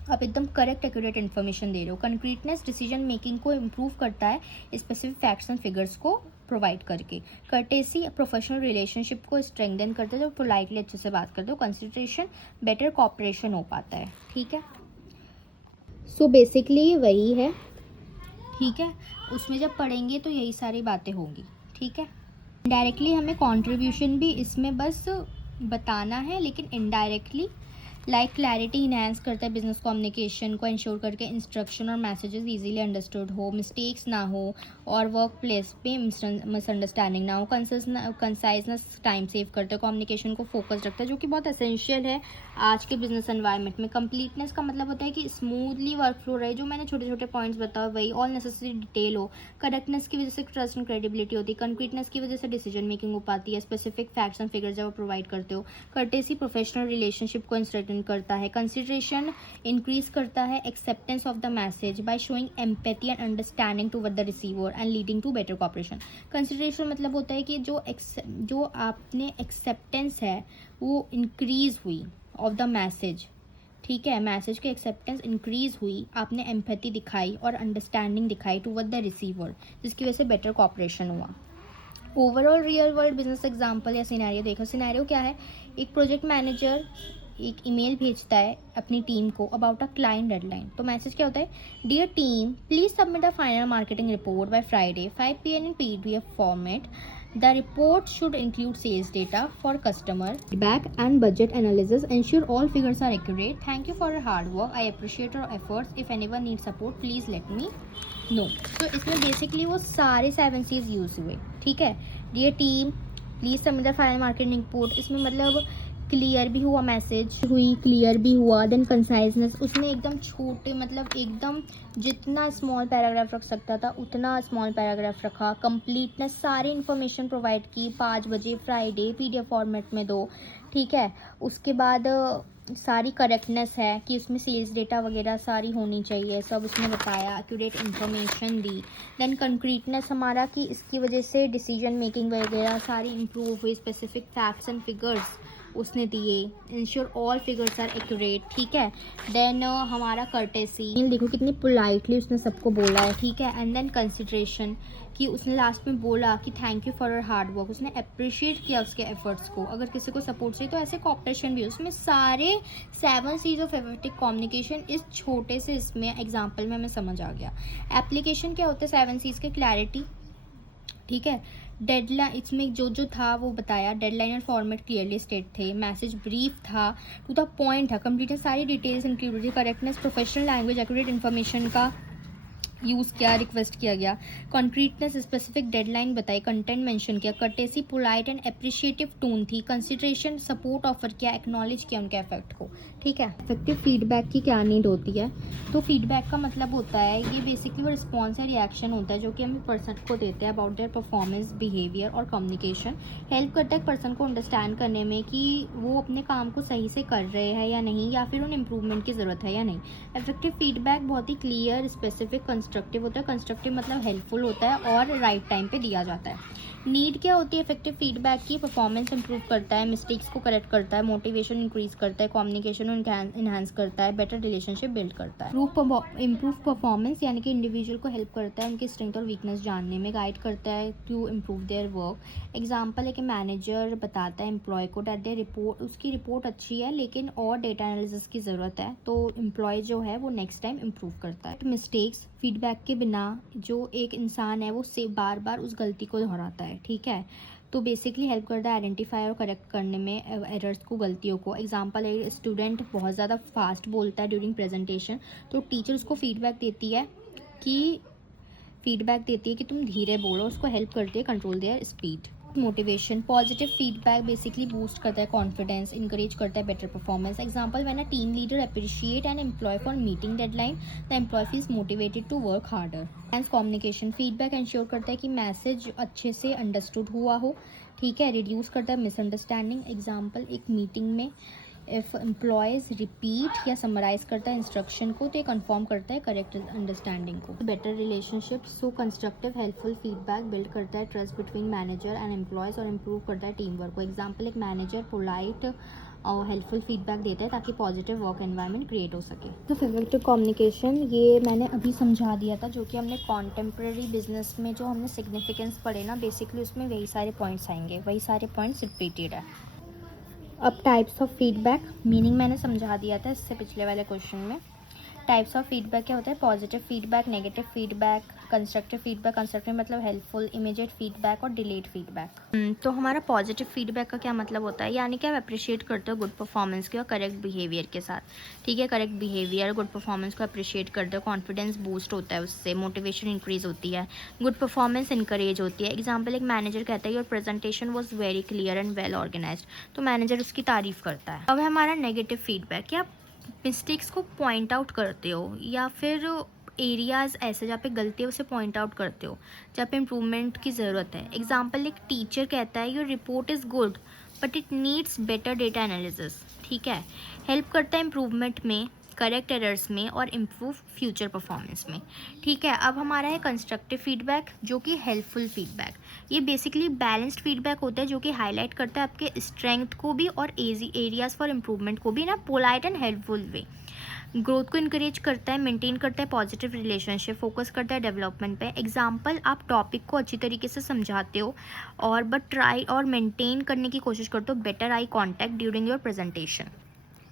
आप एकदम करेक्ट एक्यूरेट इन्फॉर्मेशन दे रहे हो। कंक्रीटनेस, डिसीजन मेकिंग को इम्प्रूव करता है स्पेसिफिक फैक्ट्स एंड फिगर्स को प्रोवाइड करके। कर्टेसी, प्रोफेशनल रिलेशनशिप को स्ट्रेंथन करते हैं, जो पोलाइटली अच्छे से बात करते हो। कंसिडरेशन, बेटर कॉपरेशन हो पाता है, ठीक है। सो बेसिकली वही है, ठीक है। उसमें जब पढ़ेंगे तो यही सारी बातें होंगी, ठीक है। डायरेक्टली हमें कंट्रीब्यूशन भी इसमें बस बताना है, लेकिन इनडायरेक्टली लाइक क्लैरिटी इन्हांस करता है बिजनेस कम्युनिकेशन को, इंश्योर करके इंस्ट्रक्शन और मैसेजेस इजीली अंडरस्टूड हो, मिस्टेक्स ना हो और वर्क प्लेस पे मिसअंडरस्टैंडिंग ना हो। कंसाइजनेस टाइम सेव करते हैं, कम्युनिकेशन को फोकस रखता है, जो कि बहुत एसेंशियल है आज के बिजनेस एनवायरनमेंट में। कंप्लीटनेस का मतलब होता है कि स्मूथली वर्क फ्लो रहे, जो मैंने छोटे छोटे पॉइंट्स बताए वही, ऑल नेसेसरी डिटेल हो। करेक्टनेस की वजह से ट्रस्ट एंड क्रेडिबिलिटी होती है। कंक्रीटनेस की वजह से डिसीजन मेकिंग हो पाती है, स्पेसिफिक फैक्ट्स एंड फिगर्स जब आप प्रोवाइड करते हो। कर्टेसी, प्रोफेशनल रिलेशनशिप को स्ट्रेंथन करता है। कंसिडरेशन इंक्रीज करता है acceptance of the message by showing empathy and understanding toward the receiver and leading to better cooperation. Consideration मतलब होता है कि जो आपने एक्सेप्टेंस है वो इंक्रीज हुई ऑफ द मैसेज, ठीक है। मैसेज की एक्सेप्टेंस इंक्रीज हुई, आपने एम्पैथी दिखाई और अंडरस्टैंडिंग दिखाई टुवर्ड द रिसीवर, जिसकी वजह से बेटर कॉपरेशन हुआ। Overall real world business example या सिनेरियो देखो। सिनेरियो क्या है, एक प्रोजेक्ट मैनेजर एक ईमेल भेजता है अपनी टीम को अबाउट अ क्लाइंट डेडलाइन। तो मैसेज क्या होता है, dear team please submit a final marketing report by Friday 5 PM in PDF format. The report should include sales data for customer feedback and budget analysis. Ensure all figures are accurate. Thank you for your hard work. I appreciate your efforts. If anyone needs support, please let me know. तो इसमें basically वो सारे 7 C's use हुए, ठीक है। Dear team please submit the final marketing report, इसमें मतलब clear भी हुआ, मैसेज हुई क्लियर भी हुआ। देन कंसाइजनेस, उसने एकदम छोटे मतलब एकदम जितना स्मॉल पैराग्राफ रख सकता था उतना स्मॉल पैराग्राफ रखा। कंप्लीटनेस, सारी इन्फॉर्मेशन प्रोवाइड की, 5 बजे फ्राइडे PDF फॉर्मेट में दो, ठीक है। उसके बाद सारी करेक्टनेस है कि उसमें सेल्स डेटा वगैरह सारी होनी चाहिए, सब उसने बताया, एक्यूरेट इन्फॉर्मेशन दी। देन कंक्रीटनेस हमारा कि इसकी वजह से डिसीजन मेकिंग वगैरह सारी इंप्रूव हुई, स्पेसिफिक फैक्ट्स एंड फिगर्स उसने दिए। Ensure all figures are accurate, ठीक है। देन हमारा कर्टेसी, देखो कितनी पोलाइटली उसने सबको बोला है, ठीक है। एंड देन कंसिडरेशन कि उसने लास्ट में बोला कि thank you for your hard work, उसने अप्रिशिएट किया उसके एफर्ट्स को। अगर किसी को सपोर्ट चाहिए तो ऐसे कॉपरेशन भी, उसमें सारे 7 C's ऑफ इफेक्टिव कम्युनिकेशन इस छोटे से इसमें एग्जाम्पल में हमें समझ आ गया। एप्लीकेशन क्या होता है 7 C's के, क्लैरिटी, ठीक है। डेडलाइन, इसमें जो था वो बताया, डेडलाइन और फॉर्मेट क्लियरली स्टेट थे, मैसेज ब्रीफ था, टू द पॉइंट था, कंप्लीट सारी details included. Correctness, professional language, accurate information का यूज़ किया, रिक्वेस्ट किया गया। कॉन्क्रीटनेस, स्पेसिफिक डेडलाइन बताई, कंटेंट मेंशन किया। Courtesy, polite and appreciative tone थी। कंसिडरेशन, सपोर्ट ऑफर किया, एक्नॉलेज किया उनके इफेक्ट को। ठीक है, इफेक्टिव फीडबैक की क्या नीड होती है? तो फीडबैक का मतलब होता है, ये बेसिकली वो रिस्पॉन्स या रिएक्शन होता है जो कि हम पर्सन को देते हैं अबाउट देयर परफॉर्मेंस, बिहेवियर और कम्युनिकेशन। हेल्प करता है पर्सन को अंडरस्टैंड करने में कि वो अपने काम को सही से कर रहे हैं या नहीं, या फिर उन्हें इम्प्रूवमेंट की ज़रूरत है या नहीं। इफेक्टिव फीडबैक बहुत ही क्लियर, स्पेसिफिक, कंस्ट्रक्टिव होता है। कंस्ट्रक्टिव मतलब हेल्पफुल होता है और राइट टाइम पे दिया जाता है। नीड क्या होती है इफेक्टिव फीडबैक की? परफॉर्मेंस इंप्रूव करता है, मिस्टेक्स को करेक्ट करता है, मोटिवेशन इंक्रीज करता है, कम्युनिकेशन इन्हांस करता है, बेटर रिलेशनशिप बिल्ड करता है। इम्प्रूव परफॉर्मेंस यानी कि इंडिविजुअल को हेल्प करता है उनकी स्ट्रेंथ और वीकनेस जानने में, गाइड करता है to improve their work. Example है कि मैनेजर बताता है एम्प्लॉय को दैट दे रिपोर्ट, उसकी रिपोर्ट अच्छी है लेकिन और डेटा एनालिसिस की ज़रूरत है, तो एम्प्लॉय जो है वो नेक्स्ट टाइम इम्प्रूव करता है। मिस्टेक्स, फीडबैक के बिना जो एक इंसान है वो से बार बार उस गलती को दोहराता है। ठीक है, तो बेसिकली हेल्प करता है आइडेंटिफाई और करेक्ट करने में एरर्स को, गलतियों को। एग्जांपल है, स्टूडेंट बहुत ज़्यादा फास्ट बोलता है ड्यूरिंग प्रेजेंटेशन, तो टीचर उसको फीडबैक देती है कि तुम धीरे बोलो, उसको हेल्प करती है control their speed. Motivation, positive feedback basically boost करता है कॉन्फिडेंस, इंकरेज करता है better performance. Example, when a team leader appreciate an employee for meeting deadline, the employee feels motivated to work harder. And communication, feedback ensure करता है कि message अच्छे से understood हुआ हो। ठीक है, रिड्यूस करता है मिसअंडरस्टैंडिंग। एग्जाम्पल, एक मीटिंग में इफ़ एम्प्लॉयज़ रिपीट या समराइज करता है इंस्ट्रक्शन को, तो ये कंफर्म करता है करेक्ट अंडरस्टैंडिंग को। बेटर रिलेशनशिप, सो कंस्ट्रक्टिव हेल्पफुल फीडबैक बिल्ड करता है trust between manager and employees और इम्प्रूव करता है टीम वर्क को। एग्जाम्पल, एक मैनेजर पोलाइट और हेल्पफुल फीडबैक देता है ताकि पॉजिटिव वर्क एनवायरनमेंट क्रिएट हो सके। तो इफेक्टिव कम्युनिकेशन, ये मैंने अभी समझा दिया था, जो कि हमने कॉन्टेम्प्रेरी बिजनेस में जो हमने सिग्निफिकेंस पढ़े ना, बेसिकली उसमें वही सारे पॉइंट्स आएंगे, वही सारे पॉइंट्स रिपीटेड है। अब टाइप्स ऑफ फीडबैक, मीनिंग मैंने समझा दिया था इससे पिछले वाले क्वेश्चन में। टाइप्स ऑफ फीडबैक क्या होता है? Positive feedback, negative feedback, constructive feedback, constructive मतलब हेल्पफुल, इमीडिएट फीडबैक और डिलेड फीडबैक। तो हमारा पॉजिटिव फीडबैक का क्या मतलब होता है? यानी कि आप अप्रिशिएट करते हो गुड परफॉर्मेंस की और करेक्ट बिहेवियर के साथ। ठीक है, करेक्ट बिहेवियर, गुड परफॉर्मेंस को अप्रिशिएट करते हो, कॉन्फिडेंस बूस्ट होता है उससे, मोटिवेशन इंक्रीज होती है, गुड परफॉर्मेंस इंकरेज होती है। एग्जाम्पल, एक मैनेजर कहता है your presentation was very clear and well organized, तो मैनेजर उसकी तारीफ करता है। अब है हमारा नेगेटिव फीडबैक, क्या मिस्टेक्स को पॉइंट आउट करते हो या फिर एरियाज़ ऐसे जहाँ पे गलती है उसे पॉइंट आउट करते हो, जहाँ पे इम्प्रूवमेंट की ज़रूरत है। एग्जाम्पल, एक टीचर कहता है your report is good but it needs better data analysis. ठीक है, हेल्प करता है इम्प्रूवमेंट में, करेक्ट एरर्स में और इम्प्रूव फ्यूचर परफॉर्मेंस में। ठीक है, अब हमारा है कंस्ट्रक्टिव फीडबैक, जो कि हेल्पफुल फीडबैक। ये बेसिकली बैलेंस्ड फीडबैक होता है जो कि हाईलाइट करता है आपके स्ट्रेंथ को भी और एरियाज फॉर इम्प्रूवमेंट को भी ना, polite and helpful way. Growth को इंकरेज करता है, मेंटेन करता है पॉजिटिव रिलेशनशिप, फोकस करता है डेवलपमेंट पे। एग्जाम्पल, आप टॉपिक को अच्छी तरीके से समझाते हो और बट ट्राई और मेंटेन करने की कोशिश करते हो better eye contact during your presentation.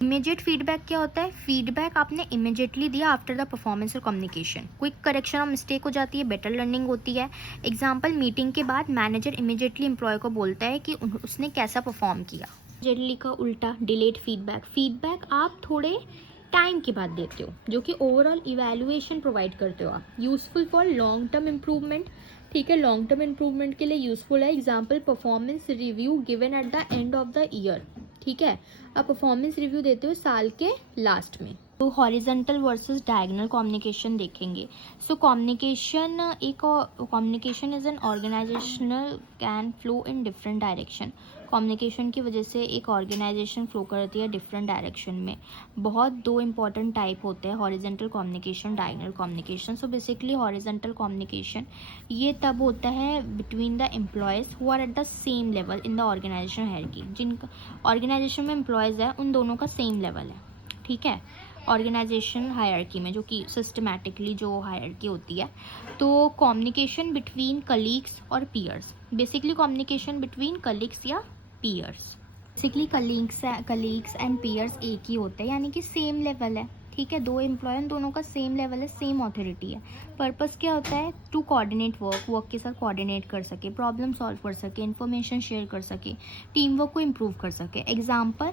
Immediate feedback क्या होता है? फीडबैक आपने इमीडिएटली दिया आफ्टर द परफॉर्मेंस और communication, quick correction of mistake हो जाती है, बेटर लर्निंग होती है। एग्जाम्पल, मीटिंग के बाद मैनेजर इमीडिएटली एम्प्लॉय को बोलता है कि उसने कैसा परफॉर्म किया। इमीडिएटली का उल्टा डिलेड फीडबैक, फीडबैक आप थोड़े टाइम के बाद देते हो, जो कि ओवरऑल इवैल्यूएशन प्रोवाइड करते हो आप, useful for long term improvement. ठीक है, लॉन्ग टर्म इम्प्रूवमेंट के लिए यूजफुल है। Example, performance review given at the end of the year. ठीक है, आप परफॉर्मेंस रिव्यू देते हो साल के लास्ट में। तो हॉरिजेंटल वर्सेस डायगोनल कम्युनिकेशन देखेंगे। So communication is an organizational can flow in different direction. Communication की वजह से एक ऑर्गेनाइजेशन फ्लो करती है डिफरेंट डायरेक्शन में। बहुत दो इंपॉर्टेंट टाइप होते हैं, horizontal communication, diagonal communication. So basically horizontal communication ये तब होता है between the employees who are at the same level in the organization hierarchy. जिनका ऑर्गेनाइजेशन में एम्प्लॉयज़ है उन दोनों का सेम लेवल है। ठीक है, ऑर्गेनाइजेशन हायरार्की में, जो कि सिस्टमैटिकली जो हायरार्की होती है। तो कम्युनिकेशन बिटवीन कलीग्स और peers, basically communication between colleagues या peers. Basically colleagues and peers एक ही होते हैं, यानी कि सेम लेवल है। ठीक ठीक है, 2 एम्प्लॉय हैं, दोनों का सेम लेवल है, सेम ऑथोरिटी है। पर्पस क्या होता है? टू कोऑर्डिनेट वर्क के साथ कोऑर्डिनेट कर सके, प्रॉब्लम सॉल्व कर सके, इन्फॉर्मेशन शेयर कर सके, टीम वर्क को इम्प्रूव कर सके। एग्जाम्पल,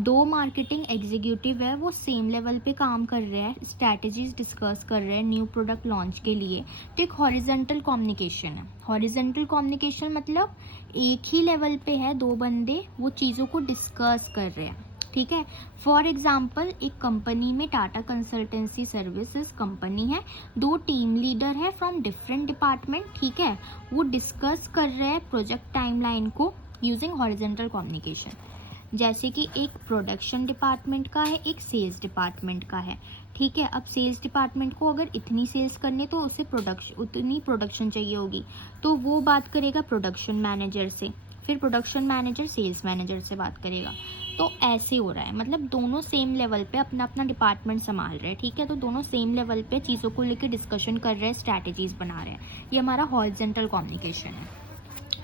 2 मार्केटिंग एग्जीक्यूटिव है, वो सेम लेवल पे काम कर रहे हैं, स्ट्रैटेजीज डिस्कस कर रहे हैं न्यू प्रोडक्ट लॉन्च के लिए। तो एक हॉरिजेंटल कम्युनिकेशन है। हॉरिजेंटल कम्युनिकेशन मतलब एक ही लेवल पे है 2 बंदे, वो चीज़ों को डिस्कस कर रहे हैं, ठीक है। फॉर एग्जाम्पल, एक कंपनी में टाटा कंसल्टेंसी सर्विसेज कंपनी है, 2 टीम लीडर है फ्रॉम डिफरेंट डिपार्टमेंट, ठीक है, वो डिस्कस कर रहे हैं प्रोजेक्ट टाइमलाइन को यूजिंग हॉरिजेंटल कम्युनिकेशन। जैसे कि एक प्रोडक्शन डिपार्टमेंट का है, एक सेल्स डिपार्टमेंट का है, ठीक है। अब सेल्स डिपार्टमेंट को अगर इतनी सेल्स करनी तो उसे उतनी प्रोडक्शन चाहिए होगी, तो वो बात करेगा प्रोडक्शन मैनेजर से, फिर प्रोडक्शन मैनेजर सेल्स मैनेजर से बात करेगा। तो ऐसे हो रहा है, मतलब दोनों सेम लेवल पे अपना अपना डिपार्टमेंट संभाल रहे हैं, ठीक है। तो दोनों सेम लेवल पे चीज़ों को लेकर डिस्कशन कर रहे हैं, स्ट्रैटेजीज बना रहे हैं। ये हमारा हॉरिजॉन्टल कम्युनिकेशन है।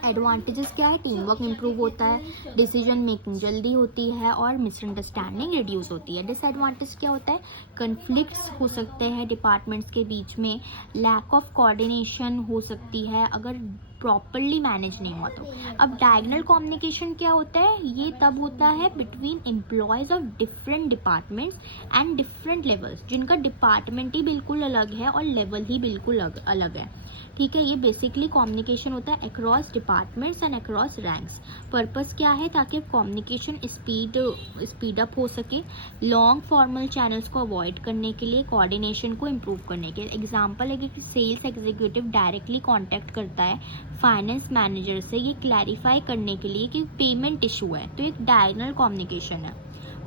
एडवांटेजेस क्या है? टीम वर्क इम्प्रूव होता है, डिसीजन मेकिंग जल्दी होती है और मिसअंडरस्टैंडिंग रिड्यूस होती है। डिसएडवांटेज क्या होता है? कन्फ्लिक्ट्स हो सकते हैं डिपार्टमेंट्स के बीच में, लैक ऑफ कोऑर्डिनेशन हो सकती है अगर प्रॉपरली मैनेज नहीं हुआ तो। अब डायगोनल कम्युनिकेशन क्या होता है? ये तब होता है between employees of different departments and different levels, जिनका डिपार्टमेंट ही बिल्कुल अलग है और लेवल ही बिल्कुल अलग है, ठीक है। ये बेसिकली कम्युनिकेशन होता है across departments and across ranks. Purpose क्या है? ताकि कम्युनिकेशन स्पीड अप हो सके, लॉन्ग फॉर्मल चैनल्स को अवॉइड करने के लिए, कोऑर्डिनेशन को इम्प्रूव करने के लिए। एग्जाम्पल है कि सेल्स एग्जीक्यूटिव डायरेक्टली कॉन्टैक्ट करता है फाइनेंस मैनेजर से ये क्लैरिफाई करने के लिए कि पेमेंट इशू है, तो एक डायगोनल कम्युनिकेशन है।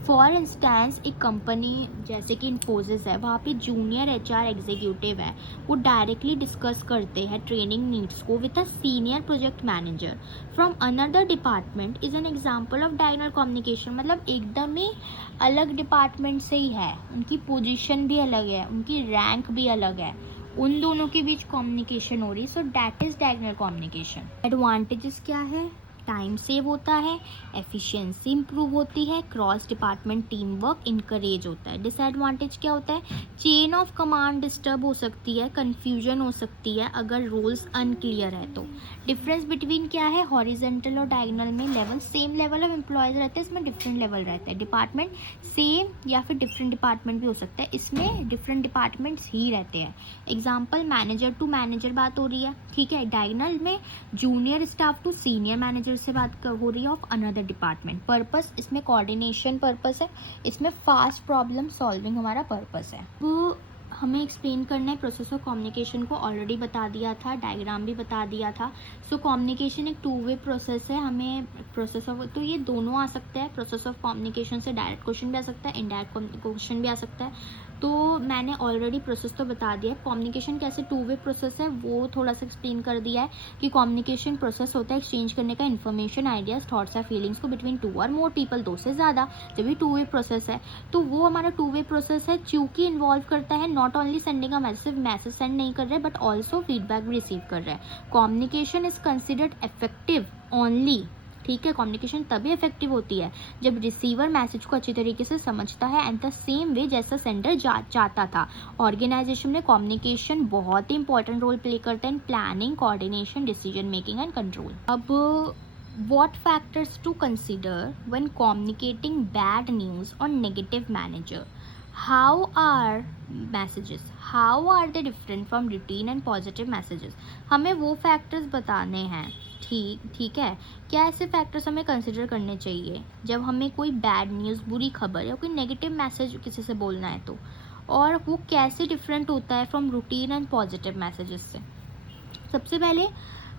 फॉर इंस्टेंस, एक कंपनी जैसे कि इन्फोसिस है, वहाँ पे जूनियर HR एग्जीक्यूटिव है, वो डायरेक्टली डिस्कस करते हैं ट्रेनिंग नीड्स को with a senior project manager from another department, is an example of diagonal communication. मतलब एकदम ही अलग डिपार्टमेंट से ही है, उनकी पोजीशन भी अलग है, उनकी रैंक भी अलग है, उन दोनों के बीच कम्युनिकेशन हो रही, so that is diagonal communication. Advantages क्या है? टाइम सेव होता है, एफिशिएंसी इंप्रूव होती है, cross department team work encourage होता है। डिसएडवांटेज क्या होता है? चेन ऑफ कमांड डिस्टर्ब हो सकती है, कंफ्यूजन हो सकती है अगर रोल्स अनक्लियर है तो। डिफरेंस बिटवीन क्या है? हॉरिजॉन्टल और डायगोनल में level same level of employees रहते हैं, इसमें डिफरेंट लेवल रहता है। डिपार्टमेंट सेम या फिर डिफरेंट डिपार्टमेंट भी हो सकता है, इसमें डिफरेंट डिपार्टमेंट्स ही रहते हैं। एग्जाम्पल, मैनेजर टू मैनेजर बात हो रही है, ठीक है। डायगोनल में junior staff to senior manager से बात हो रही है ऑफ अनदर डिपार्टमेंट। पर्पस इसमें कोऑर्डिनेशन पर्पस है, इसमें फास्ट प्रॉब्लम सॉल्विंग हमारा पर्पस है। वो हमें एक्सप्लेन करना है प्रोसेस ऑफ कम्युनिकेशन को, ऑलरेडी बता दिया था, डायग्राम भी बता दिया था। सो कम्युनिकेशन एक 2 वे प्रोसेस है, हमें प्रोसेस ऑफ, तो ये दोनों आ सकते हैं। प्रोसेस ऑफ कम्युनिकेशन से डायरेक्ट क्वेश्चन भी आ सकता है, इनडायरेक्ट क्वेश्चन भी आ सकता है। तो मैंने ऑलरेडी प्रोसेस तो बता दिया है। कम्युनिकेशन कैसे 2 वे प्रोसेस है वो थोड़ा सा एक्सप्लेन कर दिया है कि कम्युनिकेशन प्रोसेस होता है एक्सचेंज करने का इन्फॉर्मेशन, आइडियाज़, थॉट्स या फीलिंग्स को बिटवीन 2 और मोर पीपल, 2 से ज़्यादा। जब भी 2 वे प्रोसेस है तो वो हमारा 2 वे प्रोसेस है, चूँकि इन्वॉल्व करता है not only sending a message send नहीं कर रहे बट ऑल्सो फीडबैक भी रिसीव कर रहे हैं। Communication is considered effective only, ठीक है। कम्युनिकेशन तभी इफेक्टिव होती है जब रिसीवर मैसेज को अच्छी तरीके से समझता है एंड द सेम वे जैसा सेंडर चाहता था। ऑर्गेनाइजेशन में कम्युनिकेशन बहुत ही इंपॉर्टेंट रोल प्ले करता है in planning, coordination, decision making and control. अब what factors to consider when communicating bad news or negative manager? How are messages, how are they different from routine and positive messages? हमें वो factors बताने हैं, ठीक है। क्या ऐसे factors हमें कंसिडर करने चाहिए जब हमें कोई बैड न्यूज़, बुरी खबर या कोई नेगेटिव मैसेज किसी से बोलना है तो, और वो कैसे डिफरेंट होता है from routine and positive messages से। सबसे पहले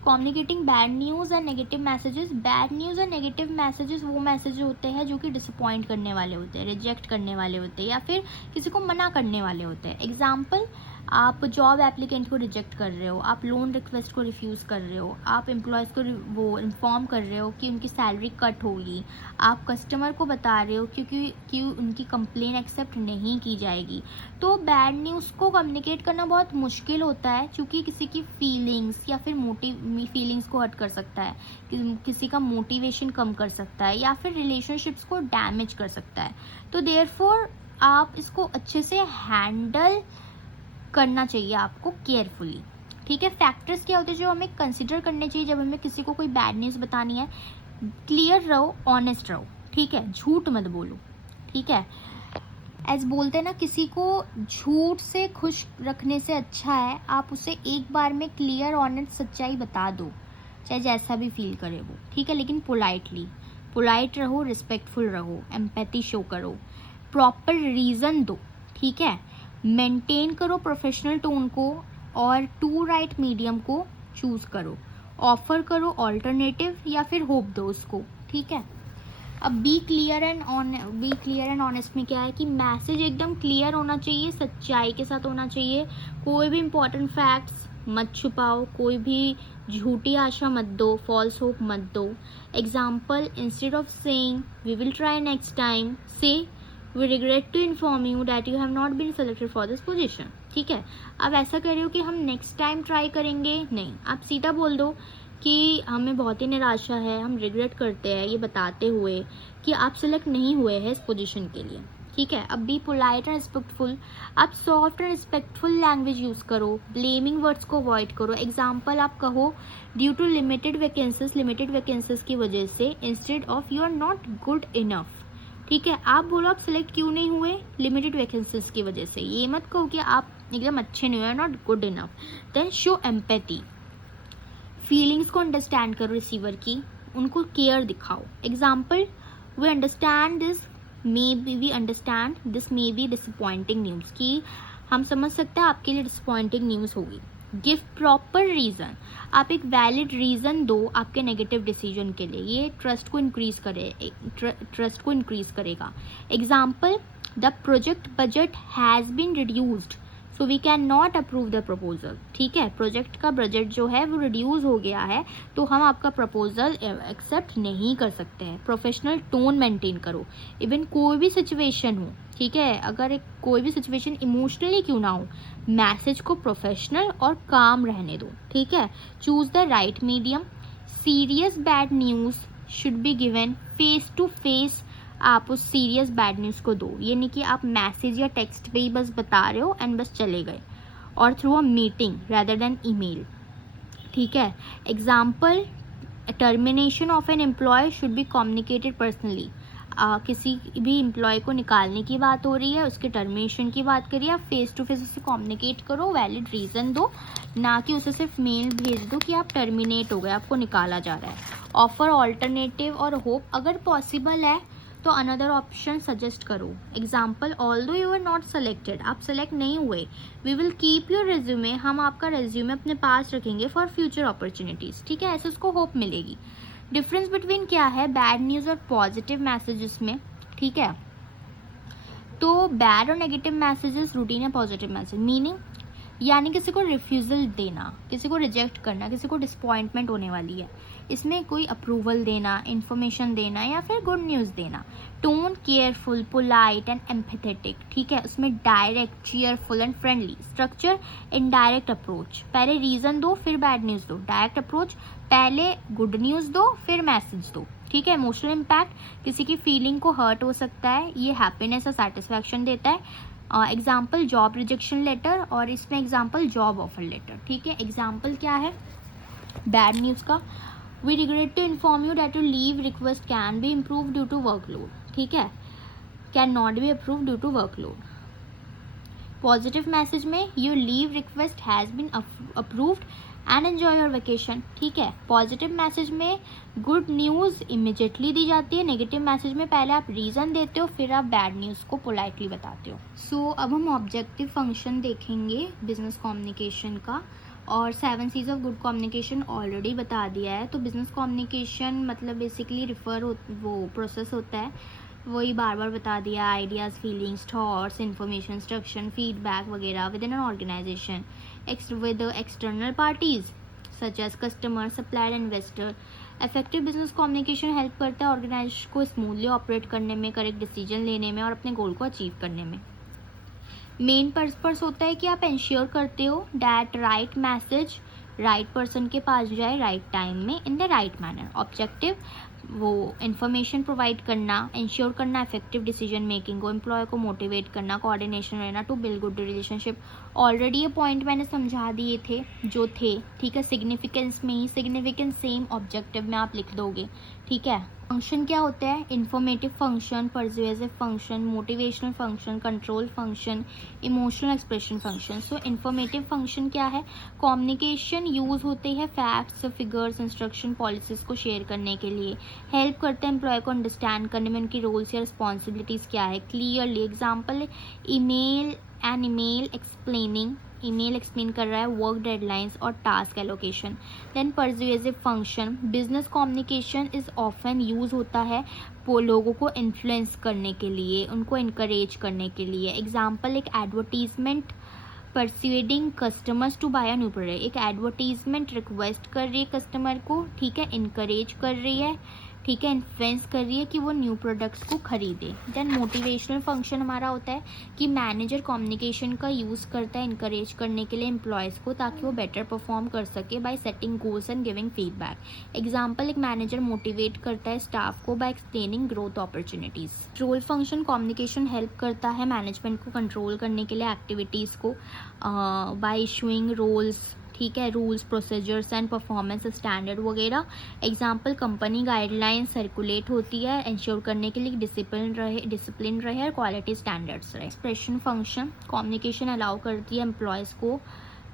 communicating bad news and negative messages. Bad news and negative messages वो मैसेज होते हैं जो कि डिसअपॉइंट करने वाले होते हैं, रिजेक्ट करने वाले होते हैं या फिर किसी को मना करने वाले होते हैं। एग्जाम्पल, आप जॉब एप्लीकेंट को रिजेक्ट कर रहे हो, आप लोन रिक्वेस्ट को रिफ्यूज़ कर रहे हो, आप एम्प्लॉयज़ को वो इन्फॉर्म कर रहे हो कि उनकी सैलरी कट होगी, आप कस्टमर को बता रहे हो क्योंकि उनकी कंप्लेन एक्सेप्ट नहीं की जाएगी। तो बैड न्यूज़ को कम्युनिकेट करना बहुत मुश्किल होता है क्योंकि किसी की फीलिंग्स या फिर फीलिंग्स को हर्ट कर सकता है, किसी का मोटिवेशन कम कर सकता है या फिर रिलेशनशिप्स को डैमेज कर सकता है। तो देयरफॉर आप इसको अच्छे से हैंडल करना चाहिए आपको केयरफुली, ठीक है। फैक्टर्स क्या होते हैं जो हमें कंसिडर करने चाहिए जब हमें किसी को कोई बैड न्यूज़ बतानी है? क्लियर रहो, ऑनेस्ट रहो, ठीक है, झूठ मत बोलो, ठीक है। एज बोलते हैं ना, किसी को झूठ से खुश रखने से अच्छा है आप उसे एक बार में क्लियर ऑनेस्ट सच्चाई बता दो, चाहे जैसा भी फील करे वो, ठीक है। लेकिन पोलाइट रहो, रिस्पेक्टफुल रहो, एम्पैथी शो करो, प्रॉपर रीज़न दो, ठीक है। मेंटेन करो प्रोफेशनल टोन को और टू राइट मीडियम को चूज़ करो, ऑफर करो ऑल्टरनेटिव या फिर होप दो उसको, ठीक है। अब बी क्लियर एंड ऑनेस्ट में क्या है कि मैसेज एकदम क्लियर होना चाहिए, सच्चाई के साथ होना चाहिए, कोई भी इंपॉर्टेंट फैक्ट्स मत छुपाओ, कोई भी झूठी आशा मत दो, फॉल्स होप मत दो। Example, instead of saying we will try next time, say we regret to inform you that you have not been selected for this position, ठीक है। अब ऐसा कह रहे हो कि हम नेक्स्ट टाइम ट्राई करेंगे, नहीं, आप सीधा बोल दो कि हमें बहुत ही निराशा है, हम रिग्रेट करते हैं ये बताते हुए कि आप सेलेक्ट नहीं हुए हैं इस पोजीशन के लिए, ठीक है। अब बी पोलाइट एंड रिस्पेक्टफुल, आप soft and respectful language use करो, ब्लेमिंग वर्ड्स को अवॉइड करो। एग्जाम्पल आप कहो ड्यू टू लिमिटेड वैकेंसीज की वजह से, instead of you are not good enough, ठीक है। आप बोलो आप सेलेक्ट क्यों नहीं हुए, लिमिटेड वैकेंसीज की वजह से, ये मत कहो कि आप एकदम अच्छे नहीं हुए, not good enough. Then show empathy, feelings को अंडरस्टैंड करो रिसीवर की, उनको केयर दिखाओ। Example, we understand this may be disappointing news, कि हम समझ सकते हैं आपके लिए डिसअपॉइंटिंग न्यूज़ होगी। गिव प्रॉपर रीज़न, आप एक वैलिड रीज़न दो आपके नेगेटिव डिसीजन के लिए, ये ट्रस्ट को इंक्रीज करेगा। Example, the project budget has been reduced so we can not approve the proposal, ठीक है। प्रोजेक्ट का बजट जो है वो रिड्यूस हो गया है तो हम आपका प्रपोजल एक्सेप्ट नहीं कर सकते हैं। प्रोफेशनल टोन मेंटेन करो, इवन कोई भी सिचुएशन हो, ठीक है, अगर कोई भी सिचुएशन इमोशनली क्यों ना हो, मैसेज को प्रोफेशनल और काम रहने दो, ठीक है। Choose the right medium, serious bad news should be given face to face, आप उस सीरियस बैड न्यूज़ को दो, ये नहीं कि आप मैसेज या टेक्स्ट पे ही बस बता रहे हो एंड बस चले गए, और through a meeting rather than email, ठीक है। Example, termination of an employee should be communicated personally, किसी भी एम्प्लॉय को निकालने की बात हो रही है, उसके टर्मिनेशन की बात करिए, आप फेस टू फेस उससे कम्युनिकेट करो, वैलिड रीज़न दो, ना कि उसे सिर्फ मेल भेज दो कि आप टर्मिनेट हो गए, आपको निकाला जा रहा है। ऑफर ऑल्टरनेटिव और होप, अगर पॉसिबल है तो अनदर ऑप्शन सजेस्ट करो। Example, although you are not selected, आप सेलेक्ट नहीं हुए, we will keep your resume, हम आपका रेज्यूमे अपने पास रखेंगे फॉर फ्यूचर अपॉर्चुनिटीज़, ठीक है, ऐसे उसको होप मिलेगी। डिफरेंस बिटवीन क्या है बैड न्यूज़ और पॉजिटिव मैसेजेस में, ठीक है। तो बैड और नेगेटिव मैसेजेस रूटीन है, पॉजिटिव मैसेज मीनिंग यानी किसी को रिफ्यूज़ल देना, किसी को रिजेक्ट करना, किसी को डिसपॉइंटमेंट होने वाली है, इसमें कोई अप्रूवल देना, इन्फॉर्मेशन देना या फिर गुड न्यूज़ देना। Tone careful, polite and empathetic, ठीक है, उसमें direct, cheerful and friendly. Structure, indirect approach, पहले रीज़न दो फिर बैड न्यूज़ दो। डायरेक्ट अप्रोच, पहले गुड न्यूज़ दो फिर मैसेज दो, ठीक है। इमोशनल इम्पैक्ट, किसी की फीलिंग को हर्ट हो सकता है, ये हैप्पीनेस और सेटिस्फैक्शन देता है। एग्जाम्पल, जॉब रिजेक्शन लेटर, और इसमें एग्जाम्पल जॉब ऑफर लेटर, ठीक है। एग्जाम्पल क्या है बैड न्यूज़ का, we regret to inform you that your leave request can be improve due to workload, ठीक है, can not be approve due to workload. Positive message में, your leave request has been approved and enjoy your vacation, ठीक है। Positive message में good news immediately दी जाती है, negative message में पहले आप रीज़न देते हो फिर आप बैड न्यूज़ को पोलाइटली बताते हो। सो अब हम ऑब्जेक्टिव फंक्शन देखेंगे बिजनेस कम्युनिकेशन का, और 7 C's of good communication already बता दिया है। तो बिजनेस कम्युनिकेशन मतलब बेसिकली वो प्रोसेस होता है, वही बार बार बता दिया, ideas, feelings, thoughts, information, instruction, feedback वगैरह within an organisation with external parties such as customer, supplier, investor। Effective business communication help करता है ऑर्गेनाइजेशन को स्मूथली ऑपरेट करने में, करेक्ट डिसीजन लेने में और अपने गोल को अचीव करने में। मेन पर्पस होता है कि आप इंश्योर करते हो that right message right person के पास जाए राइट टाइम में in the right manner. Objective, वो इन्फॉर्मेशन प्रोवाइड करना, इंश्योर करना इफेक्टिव डिसीजन मेकिंग को, एम्प्लॉय को मोटिवेट करना, कोऑर्डिनेशन रहना to build good relationship. Already ये पॉइंट मैंने समझा दिए थे जो थे, ठीक है। सिग्निफिकेंस में ही, सिग्निफिकेंस सेम ऑब्जेक्टिव में आप लिख दोगे, ठीक है। फंक्शन क्या होता है? Informative function, persuasive function, motivational function, control function, emotional expression function. So informative function क्या है? कम्युनिकेशन यूज़ होते हैं फैक्ट्स, फिगर्स, इंस्ट्रक्शन, पॉलिसीज़ को शेयर करने के लिए। हेल्प करते हैं एम्प्लॉय को अंडरस्टैंड करने में उनकी रोल्स या रिस्पॉन्सिबिलिटीज़ क्या है clearly. Example, email, an email explaining, email explain कर रहा है वर्क डेडलाइंस और task allocation. Then persuasive function, business communication is often use होता है वो लोगों को इन्फ्लुएंस करने के लिए, उनको इनकरेज करने के लिए। एग्जाम्पल, एक advertisement persuading customers to buy a new product, एक एडवर्टीजमेंट रिक्वेस्ट कर रही है कस्टमर को, ठीक है, इनकरेज कर रही है, ठीक है, इन्फ्लुएंस कर रही है कि वो न्यू प्रोडक्ट्स को खरीदे। देन मोटिवेशनल फंक्शन हमारा होता है कि मैनेजर कम्युनिकेशन का यूज़ करता है इनकरेज करने के लिए एम्प्लॉयज़ को, ताकि वो बेटर परफॉर्म कर सके by setting goals and giving feedback. Example, एक मैनेजर मोटिवेट करता है स्टाफ को by explaining growth opportunities. Role function, communication help करता है मैनेजमेंट को कंट्रोल करने के लिए एक्टिविटीज़ को बाय इशूइंग रोल्स, ठीक है, rules, procedures and performance standard वगैरह। एग्जाम्पल, कंपनी गाइडलाइंस सर्कुलेट होती है इंश्योर करने के लिए डिसिप्लिन रहे और क्वालिटी स्टैंडर्ड्स रहे। एक्सप्रेशन फंक्शन, कम्युनिकेशन अलाउ करती है एम्प्लॉयज़ को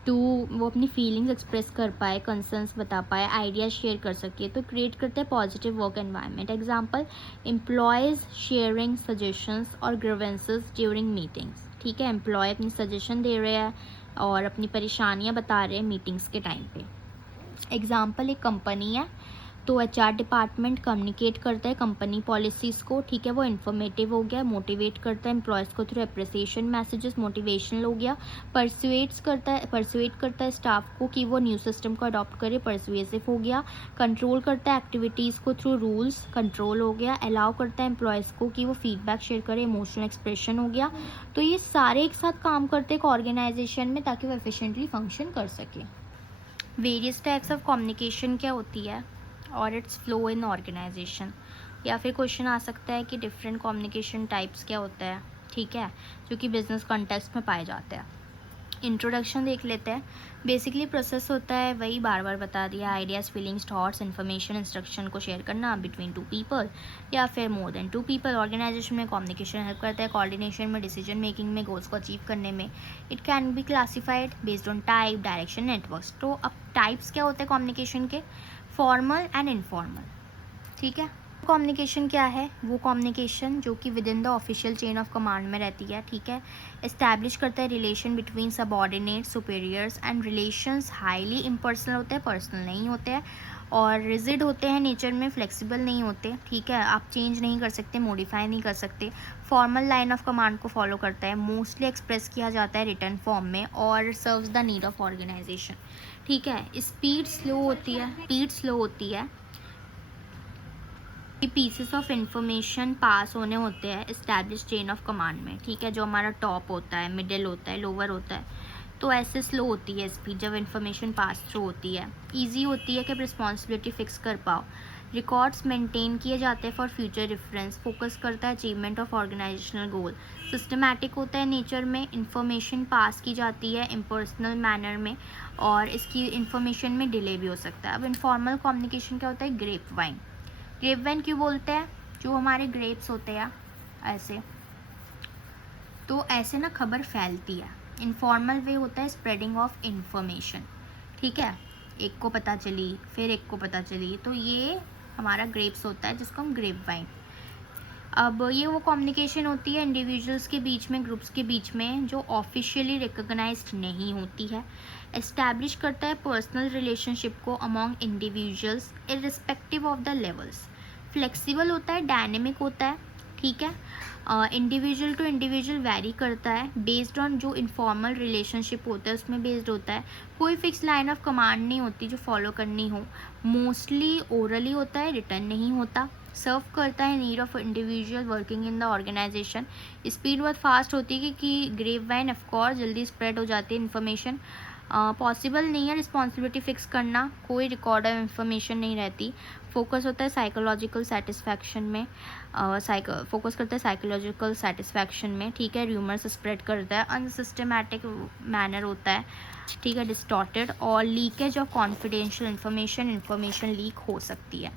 टू वो अपनी फीलिंग्स एक्सप्रेस कर पाए, कंसर्न्स बता पाए, आइडियाज़ शेयर कर सके, तो क्रिएट करते हैं positive work environment. Example, employees sharing suggestions और ग्रीवेंसेस ड्यूरिंग मीटिंग्स, ठीक है, एम्प्लॉय अपनी सजेशन दे रहे हैं और अपनी परेशानियां बता रहे हैं मीटिंग्स के टाइम पे। एग्जाम्पल, एक कंपनी है तो एचआर डिपार्टमेंट कम्युनिकेट करता है कंपनी पॉलिसीज़ को, ठीक है, वो इन्फॉर्मेटिव हो गया। मोटिवेट करता है एम्प्लॉयज़ को थ्रू अप्रिसिएशन मैसेजेस, मोटिवेशनल हो गया। परसुएट करता है स्टाफ को कि वो न्यू सिस्टम को अडॉप्ट करे, परसुएसिव हो गया। कंट्रोल करता है एक्टिविटीज़ को थ्रू रूल्स, कंट्रोल हो गया। अलाउ करता है एम्प्लॉयज़ को कि वो फीडबैक शेयर करे, इमोशनल एक्सप्रेशन हो गया। तो ये सारे एक साथ काम करते हैं एक ऑर्गेनाइजेशन में ताकि वो एफिशिएंटली फंक्शन कर सके। वेरियस टाइप्स ऑफ कम्युनिकेशन क्या होती है और इट्स फ्लो इन ऑर्गेनाइजेशन, या फिर क्वेश्चन आ सकता है कि डिफरेंट कम्युनिकेशन टाइप्स क्या होता है, ठीक है, जो कि बिजनेस कॉन्टेक्स्ट में पाए जाते हैं। इंट्रोडक्शन देख लेते हैं। बेसिकली प्रोसेस होता है वही बार बार बता दिया, ideas, feelings, thoughts, information, instruction को शेयर करना बिटवीन टू पीपल या फिर more than two people. Organization में कम्युनिकेशन हेल्प करता है कोऑर्डिनेशन में, डिसीजन मेकिंग में, गोल्स को अचीव करने में। It can be classified based on type, direction, networks. तो अब टाइप्स क्या होते हैं कम्युनिकेशन के? फॉर्मल एंड इनफॉर्मल, ठीक है। कम्युनिकेशन क्या है? वो कम्युनिकेशन जो कि within the official chain of command में रहती है, ठीक है। इस्टेब्लिश करता है relation between subordinate, superiors and relations highly impersonal होते हैं, पर्सनल नहीं होते हैं, और रिजिड होते हैं नेचर में, फ्लेक्सिबल नहीं होते, ठीक है, आप चेंज नहीं कर सकते, मॉडिफाई नहीं कर सकते। फॉर्मल लाइन ऑफ कमांड को फॉलो करता है, मोस्टली एक्सप्रेस किया जाता है रिटर्न फॉर्म में और serves the need of organization, ठीक है। स्पीड स्लो होती है पीसेस ऑफ इंफॉर्मेशन पास होने होते हैं इस्टेब्लिश चेन ऑफ कमांड में, ठीक है, जो हमारा टॉप होता है, मिडिल होता है, लोअर होता है, तो ऐसे स्लो होती है स्पीड जब इंफॉर्मेशन पास थ्रू होती है। इजी होती है कि रिस्पॉन्सिबिलिटी फिक्स कर पाओ। रिकॉर्ड्स मेंटेन किए जाते हैं फॉर फ्यूचर रेफरेंस, फोकस करता है achievement of organizational goal. Systematic होता है नेचर में, इंफॉर्मेशन पास की जाती है इम्पर्सनल मैनर में और इसकी इंफॉर्मेशन में डिले भी हो सकता है। अब इनफॉर्मल कम्युनिकेशन क्या होता है? Grep wine. ग्रेप वाइन क्यों बोलते हैं? जो हमारे ग्रेप्स होते हैं ऐसे, तो ऐसे ना खबर फैलती है। इनफॉर्मल वे होता है स्प्रेडिंग ऑफ इंफॉर्मेशन, ठीक है, एक को पता चली फिर एक को पता चली, तो ये हमारा ग्रेप्स होता है जिसको हम ग्रेप वाइन। अब ये वो कम्युनिकेशन होती है इंडिविजुअल्स के बीच में, ग्रुप्स के बीच में, जो ऑफिशियली रिकॉग्नाइज्ड नहीं होती है। एस्टैब्लिश करता है पर्सनल रिलेशनशिप को among individuals irrespective of the levels. Flexible होता है, डायनेमिक होता है, ठीक है, इंडिविजुअल टू इंडिविजुअल वैरी करता है, बेस्ड ऑन जो इनफॉर्मल रिलेशनशिप होता है उसमें बेस्ड होता है। कोई फिक्स लाइन ऑफ कमांड नहीं होती जो फॉलो करनी हो, मोस्टली ओरली होता है, रिटर्न नहीं होता। सर्व करता है need of individual working in the organization. Speed बहुत फास्ट होती है कि ग्रेप वाइन ऑफकोर्स जल्दी स्प्रेड हो जाती है इन्फॉर्मेशन। पॉसिबल नहीं है रिस्पॉन्सिबिलिटी फिक्स करना, कोई रिकॉर्ड ऑफ इन्फॉर्मेशन नहीं रहती। फोकस होता है साइकोलॉजिकल सेटिस्फैक्शन में, फोकस करता है साइकोलॉजिकल सेटिस्फैक्शन में, ठीक है। र्यूमर्स स्प्रेड करता है, अनसिस्टमैटिक मैनर होता है, ठीक है, डिस्टॉर्टेड, और leakage of confidential information leak हो सकती है।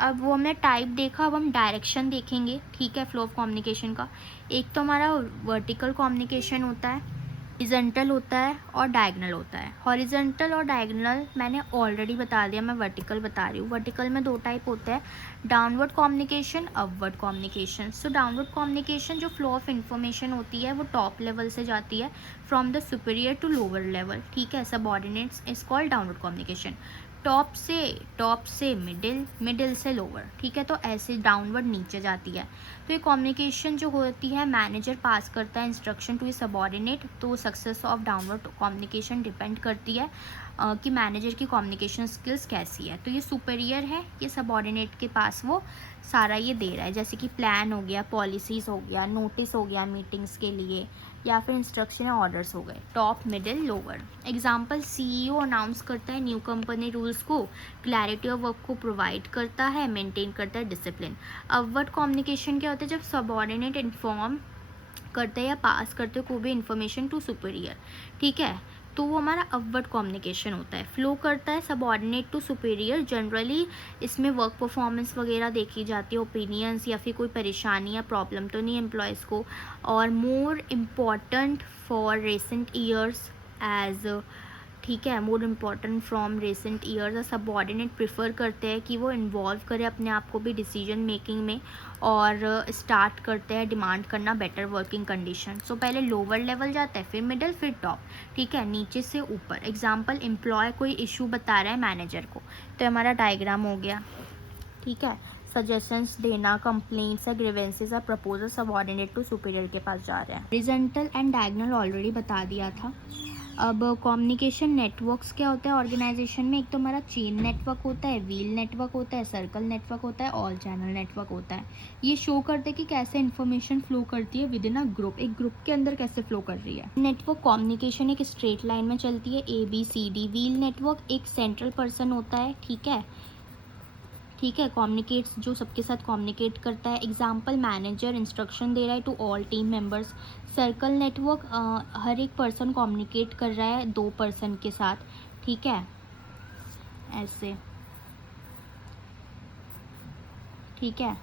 अब वो हमने टाइप देखा, अब हम डायरेक्शन देखेंगे, ठीक है, फ्लो ऑफ कम्युनिकेशन का। एक तो हमारा वर्टिकल कम्युनिकेशन होता है, हॉरिजॉन्टल होता है और डायगोनल होता है। हॉरिजॉन्टल और डायगोनल मैंने ऑलरेडी बता दिया, मैं वर्टिकल बता रही हूँ। वर्टिकल में 2 टाइप होते हैं, downward communication, upward communication. So downward communication जो फ्लो ऑफ इन्फॉर्मेशन होती है वो टॉप लेवल से जाती है, from the superior to lower level, ठीक है। Subordinates is called downward communication. Top से मिडिल से लोअर, ठीक है। तो ऐसे डाउनवर्ड नीचे जाती है। तो ये कम्युनिकेशन जो होती है, मैनेजर पास करता है इंस्ट्रक्शन टू सबऑर्डिनेट, तो success of downward communication depend करती है कि मैनेजर की कम्युनिकेशन स्किल्स कैसी है। तो ये सुपीरियर है, ये सबऑर्डिनेट के पास वो सारा ये दे रहा है, जैसे कि प्लान हो गया, पॉलिसीज़ हो गया, नोटिस हो गया मीटिंग्स के लिए, या फिर इंस्ट्रक्शन या ऑर्डर्स हो गए। Top, middle, lower. Example, CEO announce करता है न्यू कंपनी रूल्स को, क्लैरिटी ऑफ वर्क को प्रोवाइड करता है, मेंटेन करता है डिसिप्लिन। अपवर्ड कम्युनिकेशन क्या होता है, जब सबऑर्डिनेट इन्फॉर्म करते हैं या पास करते हैं कोई भी इन्फॉर्मेशन टू सुपीरियर, ठीक है, तो वो हमारा अपवर्ड कम्युनिकेशन होता है। फ्लो करता है सबऑर्डिनेट टू सुपीरियर, जनरली इसमें वर्क परफॉर्मेंस वगैरह देखी जाती है, ओपिनियंस या फिर कोई परेशानी या प्रॉब्लम तो नहीं एम्प्लॉयज़ को। और more important for recent years age, ठीक है, more important from recent years, subordinate prefer करते हैं कि वो इन्वॉल्व करे अपने आप को भी डिसीजन मेकिंग में, और स्टार्ट करते हैं डिमांड करना बेटर वर्किंग कंडीशन। सो पहले लोअर लेवल जाता है, फिर मिडिल, फिर टॉप, ठीक है, नीचे से ऊपर। एग्जाम्पल, एम्प्लॉय कोई इशू बता रहा है मैनेजर को, तो हमारा डायग्राम हो गया, ठीक है। सजेशंस देना, कंप्लेंट्स या ग्रीवेंसेस या प्रपोजल सबऑर्डिनेट टू सुपीरियर के पास जा रहे हैं। हॉरिजॉन्टल एंड डायगोनल ऑलरेडी बता दिया था। अब कम्युनिकेशन नेटवर्क्स क्या होता है ऑर्गेनाइजेशन में, एक तो हमारा चेन नेटवर्क होता है, व्हील नेटवर्क होता है, सर्कल नेटवर्क होता है, ऑल चैनल नेटवर्क होता है। ये शो करते हैं कि कैसे इन्फॉर्मेशन फ्लो करती है विद इन अ ग्रुप, एक ग्रुप के अंदर कैसे फ्लो कर रही है। नेटवर्क कम्युनिकेशन एक स्ट्रेट लाइन में चलती है, ABCD। व्हील नेटवर्क एक सेंट्रल पर्सन होता है, ठीक है, ठीक है, कम्युनिकेट्स, जो सबके साथ कम्युनिकेट करता है। एग्जाम्पल, मैनेजर इंस्ट्रक्शन दे रहा है to all team members. Circle network हर एक पर्सन कम्युनिकेट कर रहा है 2 पर्सन के साथ, ठीक है, ऐसे, ठीक है।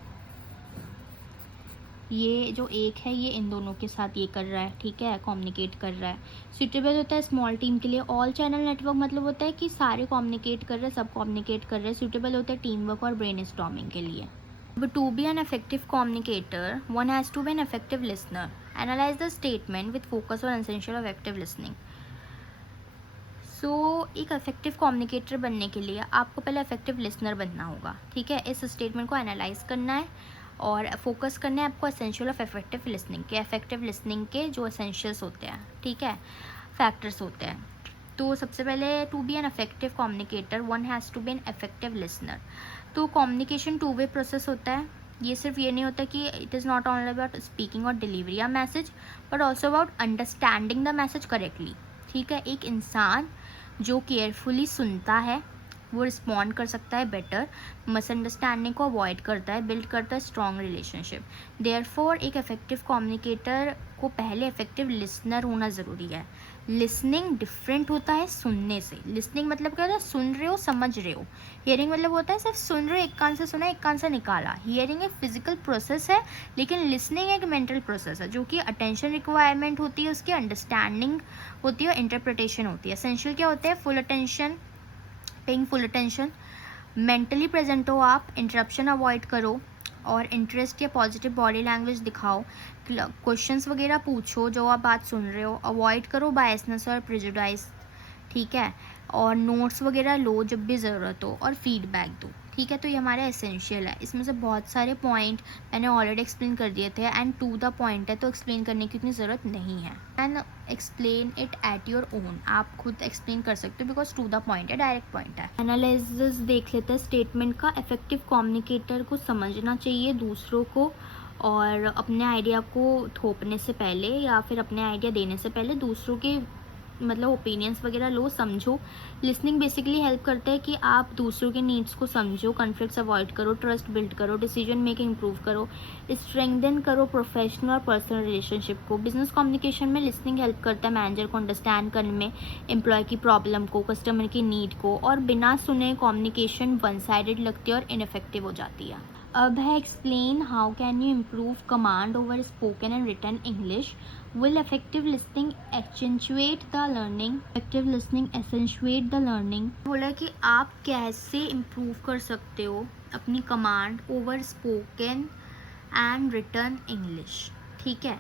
ये जो एक है ये इन दोनों के साथ ये कर रहा है, ठीक है, कम्युनिकेट कर रहा है। सूटेबल होता है स्मॉल टीम के लिए। ऑल चैनल नेटवर्क मतलब होता है कि सारे कम्युनिकेट कर रहे हैं, सब कम्युनिकेट कर रहे हैं। सूटेबल होता है टीम वर्क और ब्रेनस्टॉर्मिंग के लिए। But to be an effective communicator, one has to be an effective listener. Analyze the statement with focus on essential of active listening. एक इफेक्टिव कम्युनिकेटर बनने के लिए आपको पहले इफेक्टिव लिसनर बनना होगा, ठीक है। इस स्टेटमेंट को एनालाइज करना है और फोकस करना है आपको एसेंशियल ऑफ इफेक्टिव लिसनिंग के। इफेक्टिव लिसनिंग के जो एसेंशियल्स होते हैं, ठीक है, फैक्टर्स होते हैं। तो सबसे पहले, to be an effective communicator one has to be an effective listener. तो कम्युनिकेशन 2 वे प्रोसेस होता है। ये सिर्फ ये नहीं होता कि it is not only about speaking और delivery a message, but also about understanding the message correctly, ठीक है। एक इंसान जो केयरफुली सुनता है वो रिस्पॉन्ड कर सकता है बेटर, मिसअंडरस्टैंडिंग को अवॉइड करता है, बिल्ड करता है स्ट्रॉन्ग रिलेशनशिप। देयरफॉर एक इफेक्टिव कम्युनिकेटर को पहले इफेक्टिव लिसनर होना ज़रूरी है। लिसनिंग डिफरेंट होता है सुनने से। लिसनिंग मतलब क्या होता है, सुन रहे हो, समझ रहे हो। हियरिंग मतलब होता है सिर्फ सुन रहे हो, एक कान से सुना, एक कान से निकाला। हियरिंग एक फिजिकल प्रोसेस है, लेकिन लिसनिंग एक मेंटल प्रोसेस है, जो कि अटेंशन रिक्वायरमेंट होती है, उसकी अंडरस्टैंडिंग होती है, इंटरप्रिटेशन होती है। एसेंशियल क्या होते हैं, full attention, paying full attention, mentally present हो आप, इंटरप्शन अवॉइड करो, और इंटरेस्ट या पॉजिटिव बॉडी लैंग्वेज दिखाओ, क्वेश्चंस वगैरह पूछो जो आप बात सुन रहे हो, अवॉइड करो बायसनेस और प्रेजुडाइज, ठीक है, और नोट्स वगैरह लो जब भी ज़रूरत हो, और फीडबैक दो, ठीक है। तो ये हमारा एसेंशियल है। इसमें से बहुत सारे पॉइंट मैंने ऑलरेडी एक्सप्लेन कर दिए थे, एंड टू द पॉइंट है, तो एक्सप्लेन करने की उतनी ज़रूरत नहीं है। And explain it at your own, आप खुद एक्सप्लेन कर सकते हो, बिकॉज टू द पॉइंट है, डायरेक्ट पॉइंट है। एनालिसिस देख लेते हैं स्टेटमेंट का। इफेक्टिव कम्युनिकेटर को समझना चाहिए दूसरों को, और अपने आइडिया को थोपने से पहले या फिर अपने आइडिया देने से पहले दूसरों के मतलब ओपिनियंस वगैरह लो, समझो। लिसनिंग बेसिकली हेल्प करता है कि आप दूसरों के नीड्स को समझो, कॉन्फ्लिक्ट्स अवॉइड करो, ट्रस्ट बिल्ड करो, डिसीजन मेकिंग इंप्रूव करो, स्ट्रेंथन करो प्रोफेशनल और पर्सनल रिलेशनशिप को। बिजनेस कम्युनिकेशन में लिसनिंग हेल्प करता है मैनेजर को अंडरस्टैंड करने में, एम्प्लॉय की प्रॉब्लम को, कस्टमर की नीड को, और बिना सुने कम्युनिकेशन वन साइडेड लगती है और इनफेक्टिव हो जाती है। अब है explain how can you improve command over spoken and written English. Will effective listening accentuate the learning? Effective listening accentuate the learning. बोला कि आप कैसे इम्प्रूव कर सकते हो अपनी command over spoken and written English, ठीक है।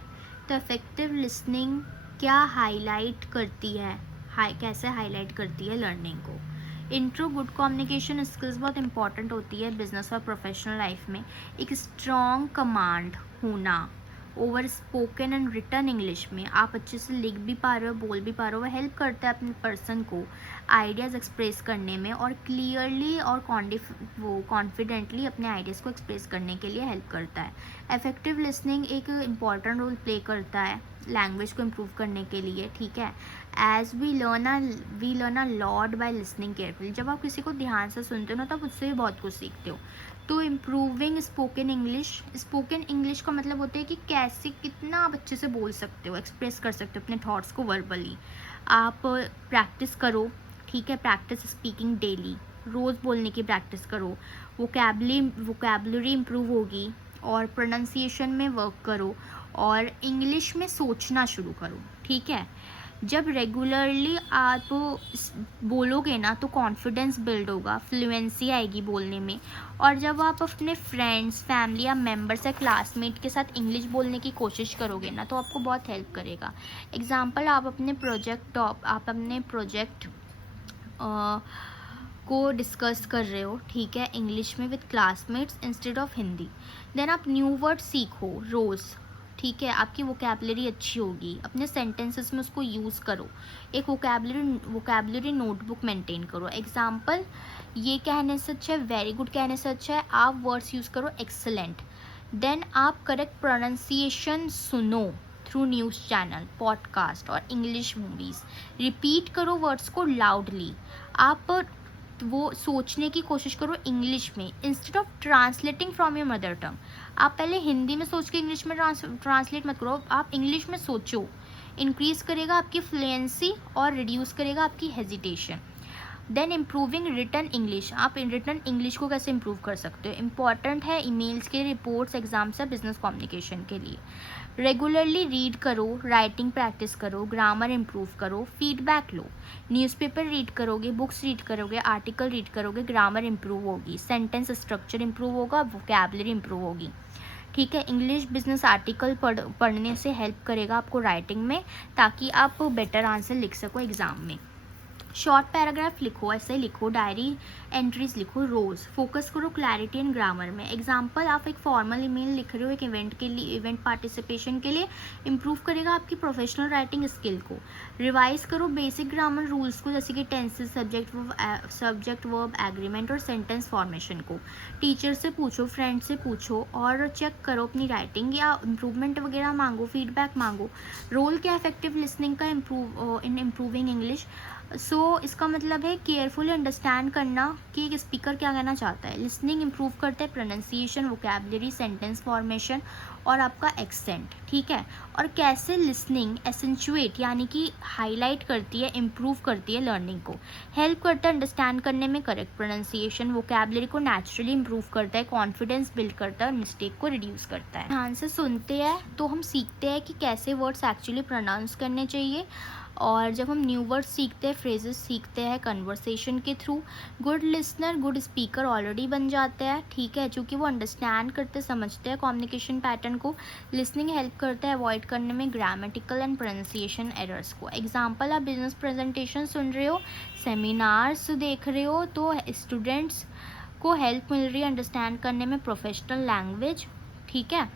तो इफेक्टिव लिसनिंग क्या हाईलाइट करती है, कैसे हाईलाइट करती है लर्निंग को। इंट्रो गुड कम्युनिकेशन स्किल्स बहुत इंपॉर्टेंट होती है बिजनेस और प्रोफेशनल लाइफ में। एक स्ट्रॉन्ग कमांड होना over spoken and written English में, आप अच्छे से लिख भी पा रहे हो, बोल भी पा रहे हो, वह हेल्प करता है अपने पर्सन को आइडियाज़ एक्सप्रेस करने में और क्लियरली और कॉन्फिडेंटली अपने आइडियाज़ को एक्सप्रेस करने के लिए हेल्प करता है। इफेक्टिव लिसनिंग एक इम्पॉर्टेंट रोल प्ले करता है लैंग्वेज को इम्प्रूव करने के लिए, ठीक है। As we learn a lot by listening carefully. जब आप किसी को ध्यान से सुनते हो ना, तब उससे भी बहुत कुछ सीखते हो। तो इम्प्रूविंग स्पोकन इंग्लिश का मतलब होता है कि कैसे, कितना आप अच्छे से बोल सकते हो, एक्सप्रेस कर सकते हो अपने थॉट्स को वर्बली। आप प्रैक्टिस करो, ठीक है, प्रैक्टिस स्पीकिंग डेली, रोज़ बोलने की प्रैक्टिस करो, वोकैबुलरी इम्प्रूव होगी, और प्रोनाउंसिएशन में वर्क करो, और इंग्लिश में सोचना शुरू करो, ठीक है। जब रेगुलरली आप बोलोगे ना तो कॉन्फिडेंस बिल्ड होगा, फ्लुएंसी आएगी बोलने में। और जब आप अपने फ्रेंड्स, फैमिली या मेंबर्स या क्लासमेट के साथ इंग्लिश बोलने की कोशिश करोगे ना, तो आपको बहुत हेल्प करेगा। एग्जांपल, आप अपने प्रोजेक्ट को डिस्कस कर रहे हो, ठीक है, इंग्लिश में with classmates instead of Hindi. Then आप न्यू वर्ड सीखो रोज़, ठीक है, आपकी वोकैबुलरी अच्छी होगी, अपने सेंटेंसेस में उसको यूज़ करो। एक वोकैबुलरी नोटबुक मेंटेन करो। एग्जांपल, ये कहने से अच्छा है, वेरी गुड कहने से अच्छा है, आप वर्ड्स यूज़ करो एक्सेलेंट। देन आप करेक्ट प्रोनाउंसिएशन सुनो थ्रू न्यूज़ चैनल, पॉडकास्ट और इंग्लिश मूवीज़। रिपीट करो वर्ड्स को लाउडली। आप वो सोचने की कोशिश करो इंग्लिश में instead of translating from your mother tongue. आप पहले हिंदी में सोच के इंग्लिश में ट्रांसलेट मत करो, आप इंग्लिश में सोचो। इंक्रीज़ करेगा आपकी फ्लुएंसी और रिड्यूस करेगा आपकी hesitation. Then improving written English, आप रिटन इंग्लिश को कैसे इम्प्रूव कर सकते हो, इंपॉर्टेंट है ईमेल्स के, रिपोर्ट्स, एग्जाम्स या बिजनेस कम्युनिकेशन के लिए। रेगुलरली रीड करो, राइटिंग प्रैक्टिस करो, ग्रामर इम्प्रूव करो, फीडबैक लो। न्यूज़पेपर रीड करोगे, बुक्स रीड करोगे, आर्टिकल रीड करोगे, ग्रामर इम्प्रूव होगी, सेंटेंस स्ट्रक्चर इम्प्रूव होगा, वोकैबुलरी इम्प्रूव होगी, ठीक है। इंग्लिश बिजनेस आर्टिकल पढ़ने से हेल्प करेगा आपको राइटिंग में, ताकि आप बेटर आंसर लिख सको एग्ज़ाम में। शॉर्ट पैराग्राफ लिखो, ऐसे लिखो, डायरी एंट्रीज लिखो रोज़। फोकस करो क्लैरिटी एंड ग्रामर में। एग्जांपल, आप एक फॉर्मल ईमेल लिख रहे हो एक इवेंट के लिए, इवेंट पार्टिसिपेशन के लिए, इम्प्रूव करेगा आपकी प्रोफेशनल राइटिंग स्किल को। रिवाइज करो बेसिक ग्रामर रूल्स को, जैसे कि टेंसेस, सब्जेक्ट वर्ब एग्रीमेंट और सेंटेंस फॉर्मेशन को। टीचर से पूछो, फ्रेंड से पूछो, और चेक करो अपनी राइटिंग, या इम्प्रूवमेंट वगैरह मांगो, फीडबैक मांगो। रोल क्या इफेक्टिव लिसनिंग का इन इम्प्रूविंग इंग्लिश। इसका मतलब है केयरफुली अंडरस्टैंड करना कि एक स्पीकर क्या कहना चाहता है। लिसनिंग इंप्रूव करता है प्रोनाउंसिएशन, वोकैबुलरी, सेंटेंस फॉर्मेशन और आपका एक्सेंट, ठीक है। और कैसे लिसनिंग एसेंचुएट यानी कि हाईलाइट करती है, इम्प्रूव करती है लर्निंग को, हेल्प करता है अंडरस्टैंड करने में, करेक्ट प्रोनाउंसिएशन, वोकैबुलरी को नेचुरली इंप्रूव करता है, कॉन्फिडेंस बिल्ड करता है और मिस्टेक को रिड्यूस करता है। ध्यान से सुनते हैं तो हम सीखते हैं कि कैसे वर्ड्स एक्चुअली प्रोनाउंस करने चाहिए। और जब हम न्यू वर्ड सीखते हैं, फ्रेजेस सीखते हैं कन्वर्सेशन के through, good listener good speaker already बन जाते हैं, ठीक है, क्योंकि वो अंडरस्टैंड करते समझते हैं कम्युनिकेशन पैटर्न को। लिसनिंग हेल्प करता है अवॉइड करने में ग्रामेटिकल एंड प्रोनाउंसिएशन एरर्स को। एग्जांपल, आप बिजनेस प्रेजेंटेशन सुन रहे हो, सेमिनार्स देख रहे हो, तो स्टूडेंट्स को हेल्प मिल रही है अंडरस्टैंड करने में प्रोफेशनल लैंग्वेज, ठीक है,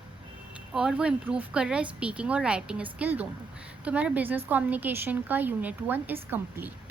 और वो इम्प्रूव कर रहा है स्पीकिंग और राइटिंग स्किल दोनों। तो हमारा बिजनेस कम्युनिकेशन का यूनिट 1 इज़ कम्प्लीट।